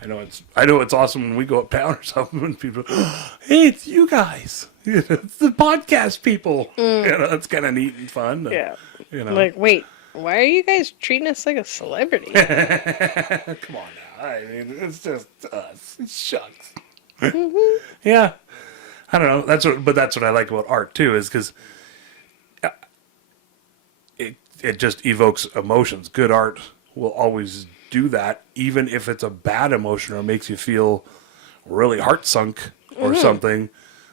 I know it's awesome when we go uptown or something and people, hey, it's you guys. It's the podcast people. You know, that's kind of neat and fun. Yeah. You know. Like, wait, why are you guys treating us like a celebrity? Come on now. I mean, it's just us. Shucks. Yeah. I don't know. That's what I like about art too, is because it just evokes emotions. Good art will always do that, even if it's a bad emotion or makes you feel really heart sunk or something.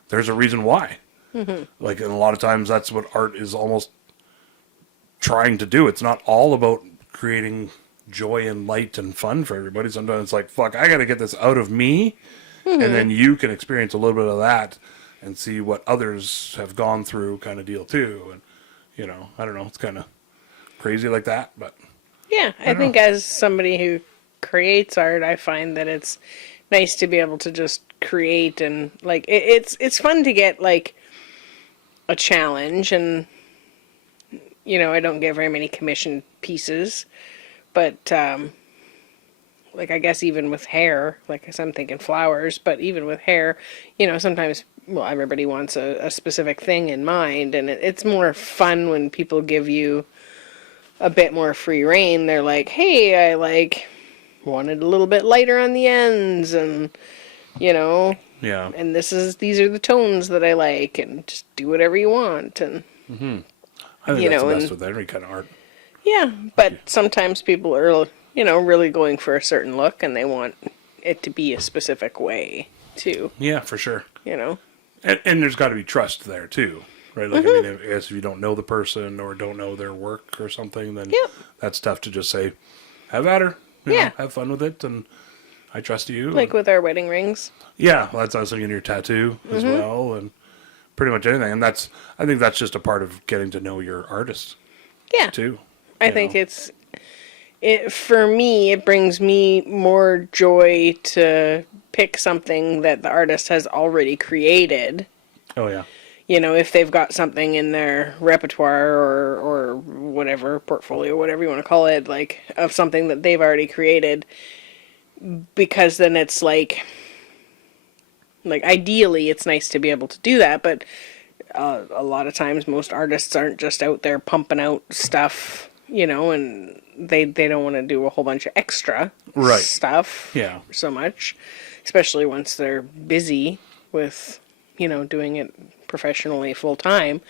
There's a reason why. Like, and a lot of times that's what art is almost trying to do. It's not all about creating joy and light and fun for everybody. Sometimes it's like, fuck, I got to get this out of me, and then you can experience a little bit of that and see what others have gone through, kind of deal too. And you know, I don't know, it's kind of crazy like that, but Yeah, I think as somebody who creates art, I find that it's nice to be able to just create, and like it's fun to get like a challenge, and you know, I don't get very many commissioned pieces, but like I guess even with hair, like I'm thinking flowers, but even with hair, you know, sometimes everybody wants a specific thing in mind, and it's more fun when people give you a bit more free reign. They're like, hey, I like wanted a little bit lighter on the ends, and you know, yeah, and these are the tones that I like, and just do whatever you want. And I think you that's know, the best and with every kind of art. yeah, but sometimes people are, you know, really going for a certain look, and they want it to be a specific way too. Yeah, for sure. You know, And there's got to be trust there too, right? Like, I mean, I guess if you don't know the person or don't know their work or something, then that's tough to just say, have at her, you know, have fun with it, and I trust you. like with our wedding rings. Yeah, well, that's also in your tattoo as well, and pretty much anything. And I think that's just a part of getting to know your artist Yeah, too. I think for me, it brings me more joy to pick something that the artist has already created. Oh yeah, you know, if they've got something in their repertoire or whatever, portfolio, whatever you want to call it, like, of something that they've already created, because then it's like ideally it's nice to be able to do that, but a lot of times most artists aren't just out there pumping out stuff, you know, and they don't want to do a whole bunch of extra stuff so much, especially once they're busy with, you know, doing it professionally full time.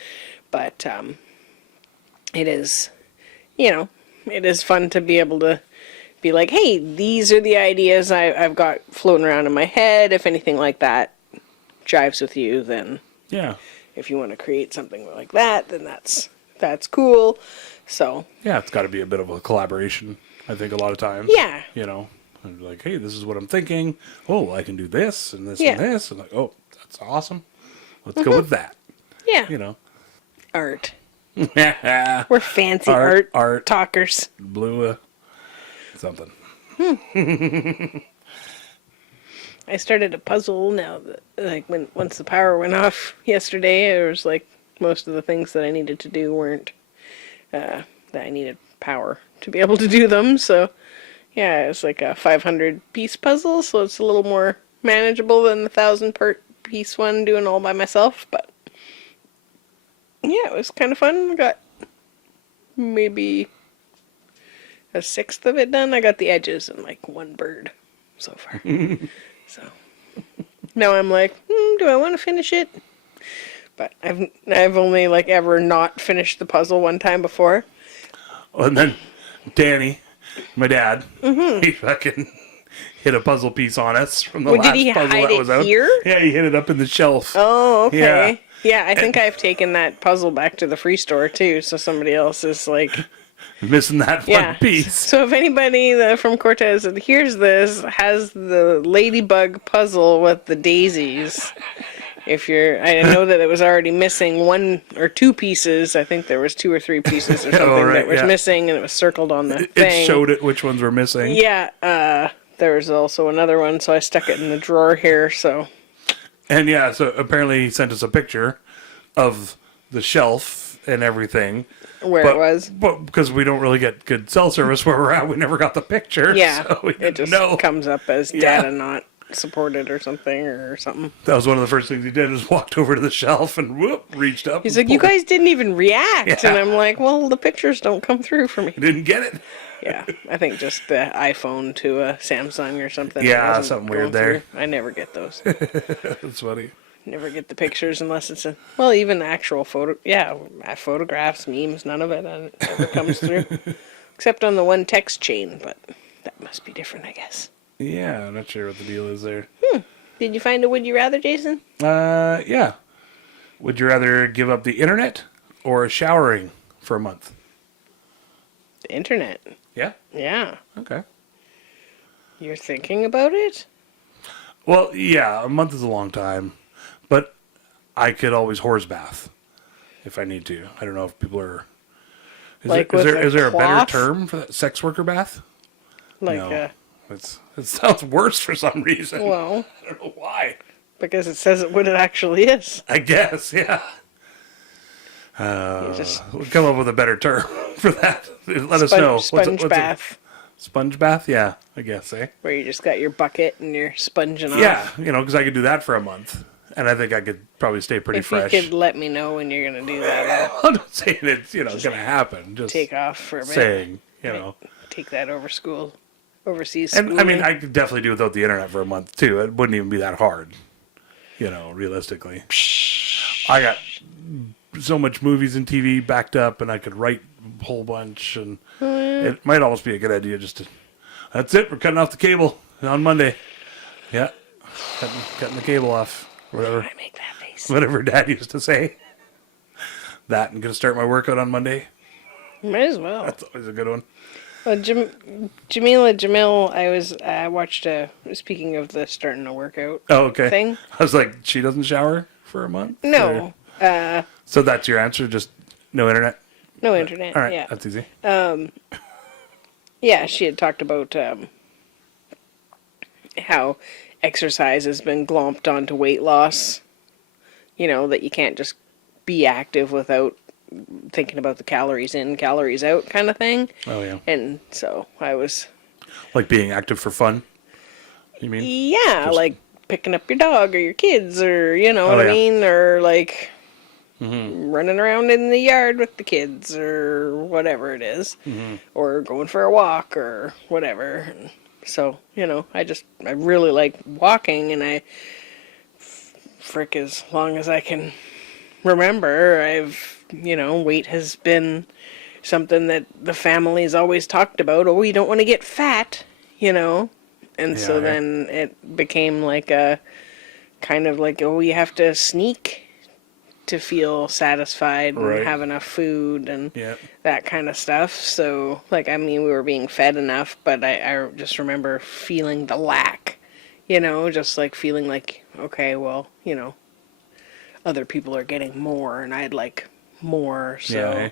But it is, you know, it is fun to be able to be like, hey, these are the ideas I've got floating around in my head. If anything like that jives with you, then if you want to create something like that, then that's cool. So yeah, it's got to be a bit of a collaboration, I think, a lot of times. Yeah. You know, and like, hey, this is what I'm thinking. Oh, I can do this and this and this. And like, oh, that's awesome. Let's go with that. Yeah. You know. Art. We're fancy art talkers. Blew something. I started a puzzle now that, like, once the power went off yesterday, it was like most of the things that I needed to do weren't that I needed power to be able to do them. So yeah, it's like a 500 piece puzzle, so it's a little more manageable than the 1,000 part piece one doing all by myself. But yeah, it was kind of fun. I got maybe a sixth of it done. I got the edges and like one bird so far. So now I'm like, do I want to finish it? But I've only like ever not finished the puzzle one time before. And then Danny, my dad, he fucking hit a puzzle piece on us from the last puzzle that was out. Here? Yeah, he hit it up in the shelf. Oh, okay. Yeah, I think I've taken that puzzle back to the free store too, so somebody else is like missing that one piece. So if anybody from Cortez that hears this has the ladybug puzzle with the daisies, I know that it was already missing one or two pieces. I think there was 2 or 3 pieces or something that was missing, and it was circled on the thing. It showed it which ones were missing. Yeah, there was also another one, so I stuck it in the drawer here. So. And yeah, so apparently he sent us a picture of the shelf and everything. Where it was. But because we don't really get good cell service where we're at, we never got the picture. Yeah, so we it just comes up as data not supported or something. That was one of the first things he did, was walked over to the shelf and reached up. He's like, you guys didn't even react. Yeah. And I'm like, well, the pictures don't come through for me. You didn't get it? Yeah, I think just the iPhone to a Samsung or something. Yeah, something weird there. I never get those. That's funny. Never get the pictures unless it's even actual photographs, memes, none of it ever comes through. Except on the one text chain, but that must be different, I guess. Yeah, I'm not sure what the deal is there. Did you find a would you rather, Jason? Yeah. Would you rather give up the internet or showering for a month? The internet. Yeah? Yeah. Okay. You're thinking about it? Well, yeah, a month is a long time. But I could always horse bath if I need to. I don't know if people are... Is there a better term for that? Sex worker bath? No. It sounds worse for some reason. Well... I don't know why. Because it says what it actually is. I guess, yeah. We'll come up with a better term for that. Let us know. Sponge bath. Sponge bath? Yeah, I guess, eh? Where you just got your bucket and you're sponging off. Yeah, because I could do that for a month. And I think I could probably stay pretty fresh. If you could let me know when you're going to do that. I'm not saying it's, going to happen. Just take off for a bit. Saying, Take that overseas school. And I mean, I could definitely do without the internet for a month, too. It wouldn't even be that hard, realistically. I got so much movies and TV backed up, and I could write a whole bunch. And it might almost be a good idea just to... That's it. We're cutting off the cable on Monday. Yeah. Cutting the cable off. Whatever. I make that face. Whatever Dad used to say. That and gonna start my workout on Monday. Might as well. That's always a good one. Well, Jamil, I watched speaking of the starting a workout thing. I was like, she doesn't shower for a month? No. So that's your answer? Just no internet? No internet, all right, yeah. That's easy. Yeah, she had talked about how exercise has been glomped onto weight loss that you can't just be active without thinking about the calories in, calories out kind of thing. Oh, yeah. And so I was, Like being active for fun, you mean? yeah, Just- like picking up your dog or your kids or, Oh, what I yeah. mean? Or like Mm-hmm. running around in the yard with the kids or whatever it is. Mm-hmm. Or going for a walk or whatever. And so, I really like walking, and frick, as long as I can remember, weight has been something that the family's always talked about. Oh, you don't want to get fat, And so Yeah. then it became like a kind of like, oh, you have to sneak to feel satisfied and Right. have enough food and Yeah. that kind of stuff. So, we were being fed enough, but I just remember feeling the lack, just like feeling like, okay, well, other people are getting more and I'd like more. So, Yeah.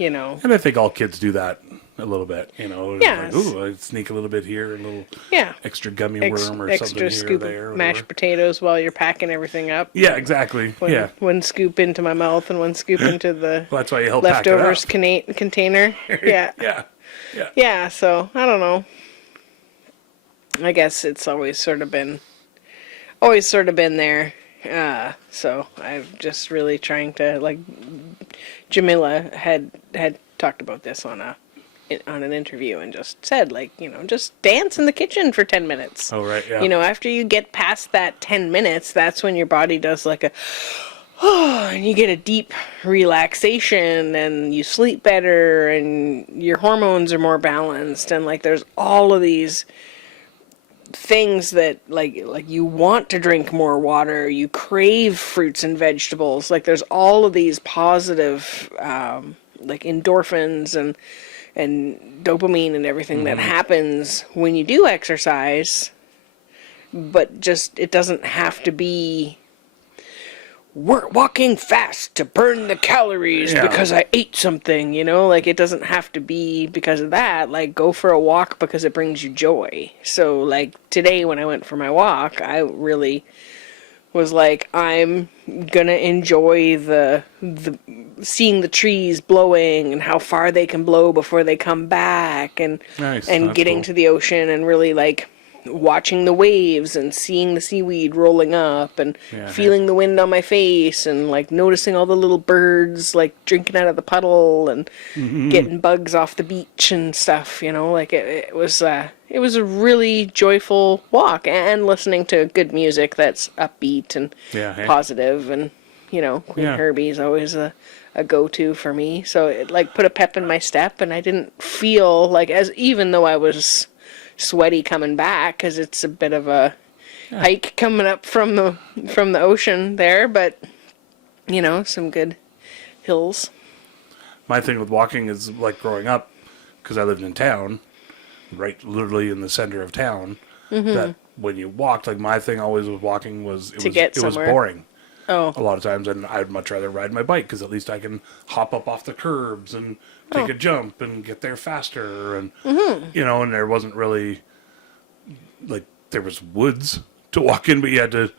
And I think all kids do that a little bit, Yes. Like, ooh, I sneak a little bit here, a little yeah. extra gummy worm or Extra something here or scoop there. of mashed potatoes while you're packing everything up. Yeah, exactly. Yeah. One scoop into my mouth and one scoop into the Well, that's why you help leftovers pack it container. Yeah. up. Yeah. Yeah. Yeah, so I don't know. I guess it's always sort of been there. So I'm just really trying to, like, Jamila had talked about this on an interview and just said, like, just dance in the kitchen for 10 minutes. Oh, right, yeah. After you get past that 10 minutes, that's when your body does like a, and you get a deep relaxation and you sleep better and your hormones are more balanced, and like there's all of these things that like you want to drink more water, you crave fruits and vegetables, like there's all of these positive like endorphins and dopamine and everything that happens when you do exercise, but just it doesn't have to be we're walking fast to burn the calories because I ate something, like it doesn't have to be because of that. Like, go for a walk because it brings you joy. So like today when I went for my walk, I really was like, I'm gonna enjoy the seeing the trees blowing and how far they can blow before they come back, and Nice. and That's getting cool. to the ocean and really like watching the waves and seeing the seaweed rolling up and Yeah. feeling the wind on my face and like noticing all the little birds like drinking out of the puddle and getting bugs off the beach and stuff, like it was a really joyful walk, and listening to good music that's upbeat and Yeah, hey. positive, and Queen Yeah. Herbie's always a go-to for me, so it like put a pep in my step, and I didn't feel like, as even though I was sweaty coming back because it's a bit of a hike coming up from the ocean there, but some good hills. My thing with walking is like growing up, because I lived in town, right, literally in the center of town. That when you walked, like my thing always with walking was it was somewhere. boring. Oh, A lot of times, and I'd much rather ride my bike because at least I can hop up off the curbs and take a jump and get there faster, and and there wasn't really like there was woods to walk in, but you had to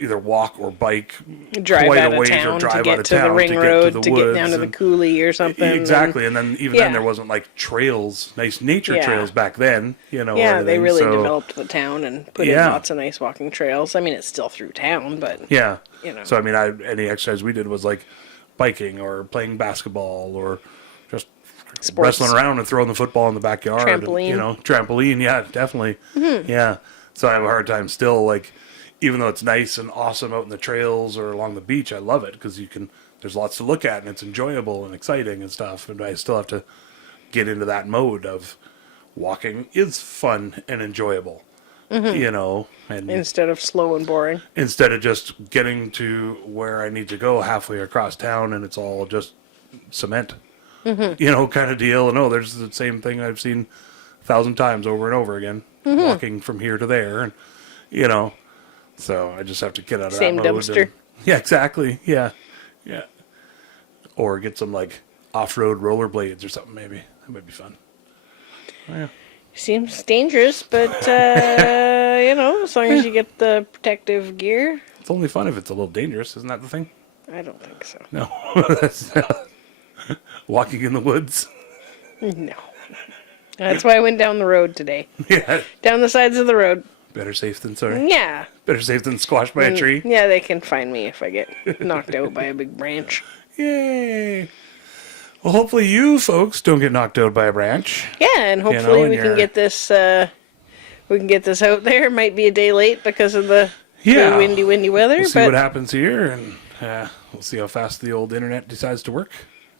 either walk or bike drive quite out a of ways town or to drive out get of to the town ring to road get to to the get woods down to the and- coulee or something. Exactly, and then even Yeah. then there wasn't like trails, nice nature Yeah. trails back then, or Yeah, they anything, really so- developed the town and put in Yeah. lots of nice walking trails. I mean, it's still through town, but Yeah. So I mean, any exercise we did was like biking or playing basketball or just Sports. wrestling around and throwing the football in the backyard. Trampoline. And, trampoline. Yeah, definitely. Yeah. So I have a hard time still, like, even though it's nice and awesome out in the trails or along the beach, I love it because there's lots to look at and it's enjoyable and exciting and stuff. And I still have to get into that mode of walking is fun and enjoyable, and instead of slow and boring. instead of just getting to where I need to go halfway across town and it's all just cement, kind of deal. And there's the same thing I've seen 1,000 times over and over again, walking from here to there, and so I just have to get out of Same that mode. dumpster. Yeah, exactly. Yeah, or get some like off-road rollerblades or something. Maybe that might be fun. Yeah. Seems dangerous, but as long as you get the protective gear, It's only fun if it's a little dangerous. Isn't that the thing? I don't think so. No. That's walking in the woods. No. That's why I went down the road today. Yeah. Down the sides of the road. Better safe than sorry. Yeah. Better safe than squashed by a tree. Yeah, they can find me if I get knocked out by a big branch. Yay. Well, hopefully you folks don't get knocked out by a branch. Yeah, and hopefully and we can get this out there. It might be a day late because of the windy weather. We'll see but what happens here, and we'll see how fast the old internet decides to work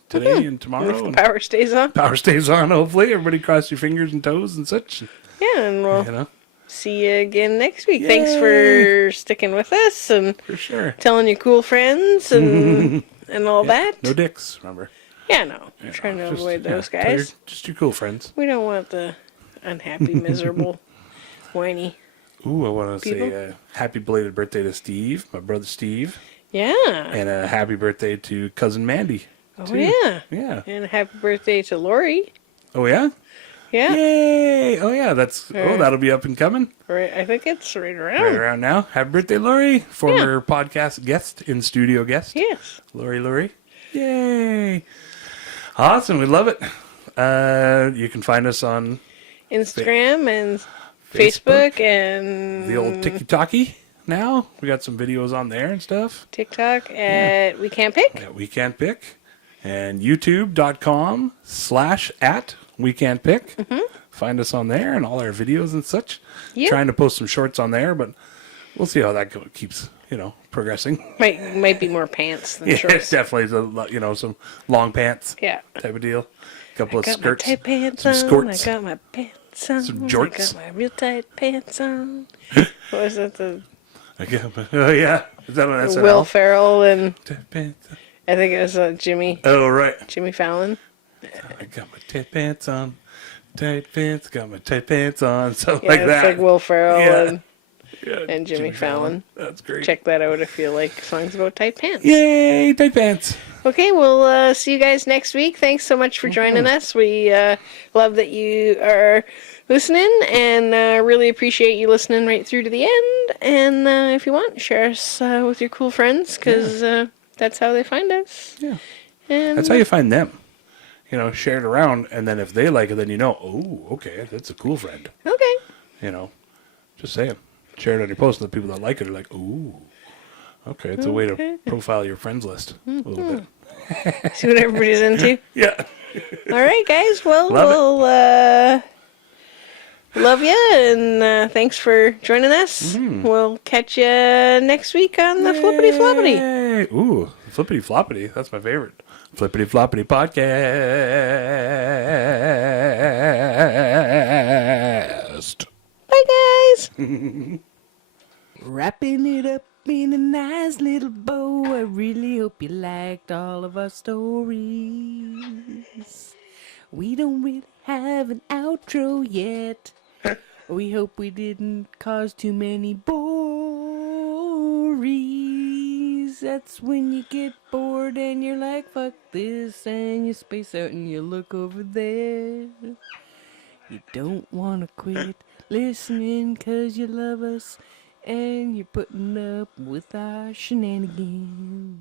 today and tomorrow. if the And power stays on. power stays on, hopefully. Everybody cross your fingers and toes and such. Yeah, and we'll You know, see you again next week. Yay. Thanks for sticking with us and for sure. telling your cool friends and all that. No dicks, remember. Yeah, no. I'm trying to avoid those tell your- guys. just your cool friends. We don't want the unhappy, miserable, whiny. Ooh, I want to People? say happy belated birthday to Steve, my brother Steve, Yeah. and a happy birthday to cousin Mandy. Oh, too. yeah. Yeah. And happy birthday to Lori. Oh, yeah? Yeah. Yay! Oh, yeah, Right. that'll be up and coming Right, I think it's right around. right around now. Happy birthday, Lori, former podcast guest, in-studio guest. Yes. Lori. Yay! Awesome, we love it. You can find us on Instagram and Facebook and the old TikTok now. We got some videos on there and stuff. TikTok at We Can't Pick. That we can't pick. And youtube.com/@wecan'tpick. Find us on there and all our videos and such. Yeah. Trying to post some shorts on there, but we'll see how that keeps, progressing. Might be more pants than Yeah, shorts. definitely, some long pants Yeah. type of deal. Couple of Got skirts. my tight pants some on. skirts. I got my pants on. Some jorts. I got my real tight pants on. What was that? The Oh, yeah. Is that on SNL? Will Ferrell and Tight pants on. I think it was Jimmy Oh, right. Fallon. I got my tight pants on. Tight pants, got my tight pants on. Something Yeah, like it's that. like Will Ferrell Yeah. and Jimmy Fallon. That's great. Check that out if you like songs about tight pants. Yay, tight pants. Okay, we'll see you guys next week. Thanks so much for joining us. We love that you are listening and really appreciate you listening right through to the end. And if you want, share us with your cool friends because that's how they find us. Yeah. And That's how you find them. Share it around, and then if they like it, then oh, okay, that's a cool friend. Okay. Just saying. Share it on your post, and the people that like it are like, ooh, okay, it's a way to profile your friends list a little bit. See what everybody's into. Yeah. All right, guys. Well, Love it. we'll love you, and thanks for joining us. We'll catch you next week on the Flippity Floppity. Yay. Ooh, Flippity Floppity. That's my favorite. Flippity Floppity Podcast. Bye, guys. Wrapping it up in a nice little bow. I really hope you liked all of our stories. We don't really have an outro yet. We hope we didn't cause too many bories. That's when you get bored and you're like, fuck this, and you space out and you look over there. You don't want to quit listening 'cause you love us and you're putting up with our shenanigans.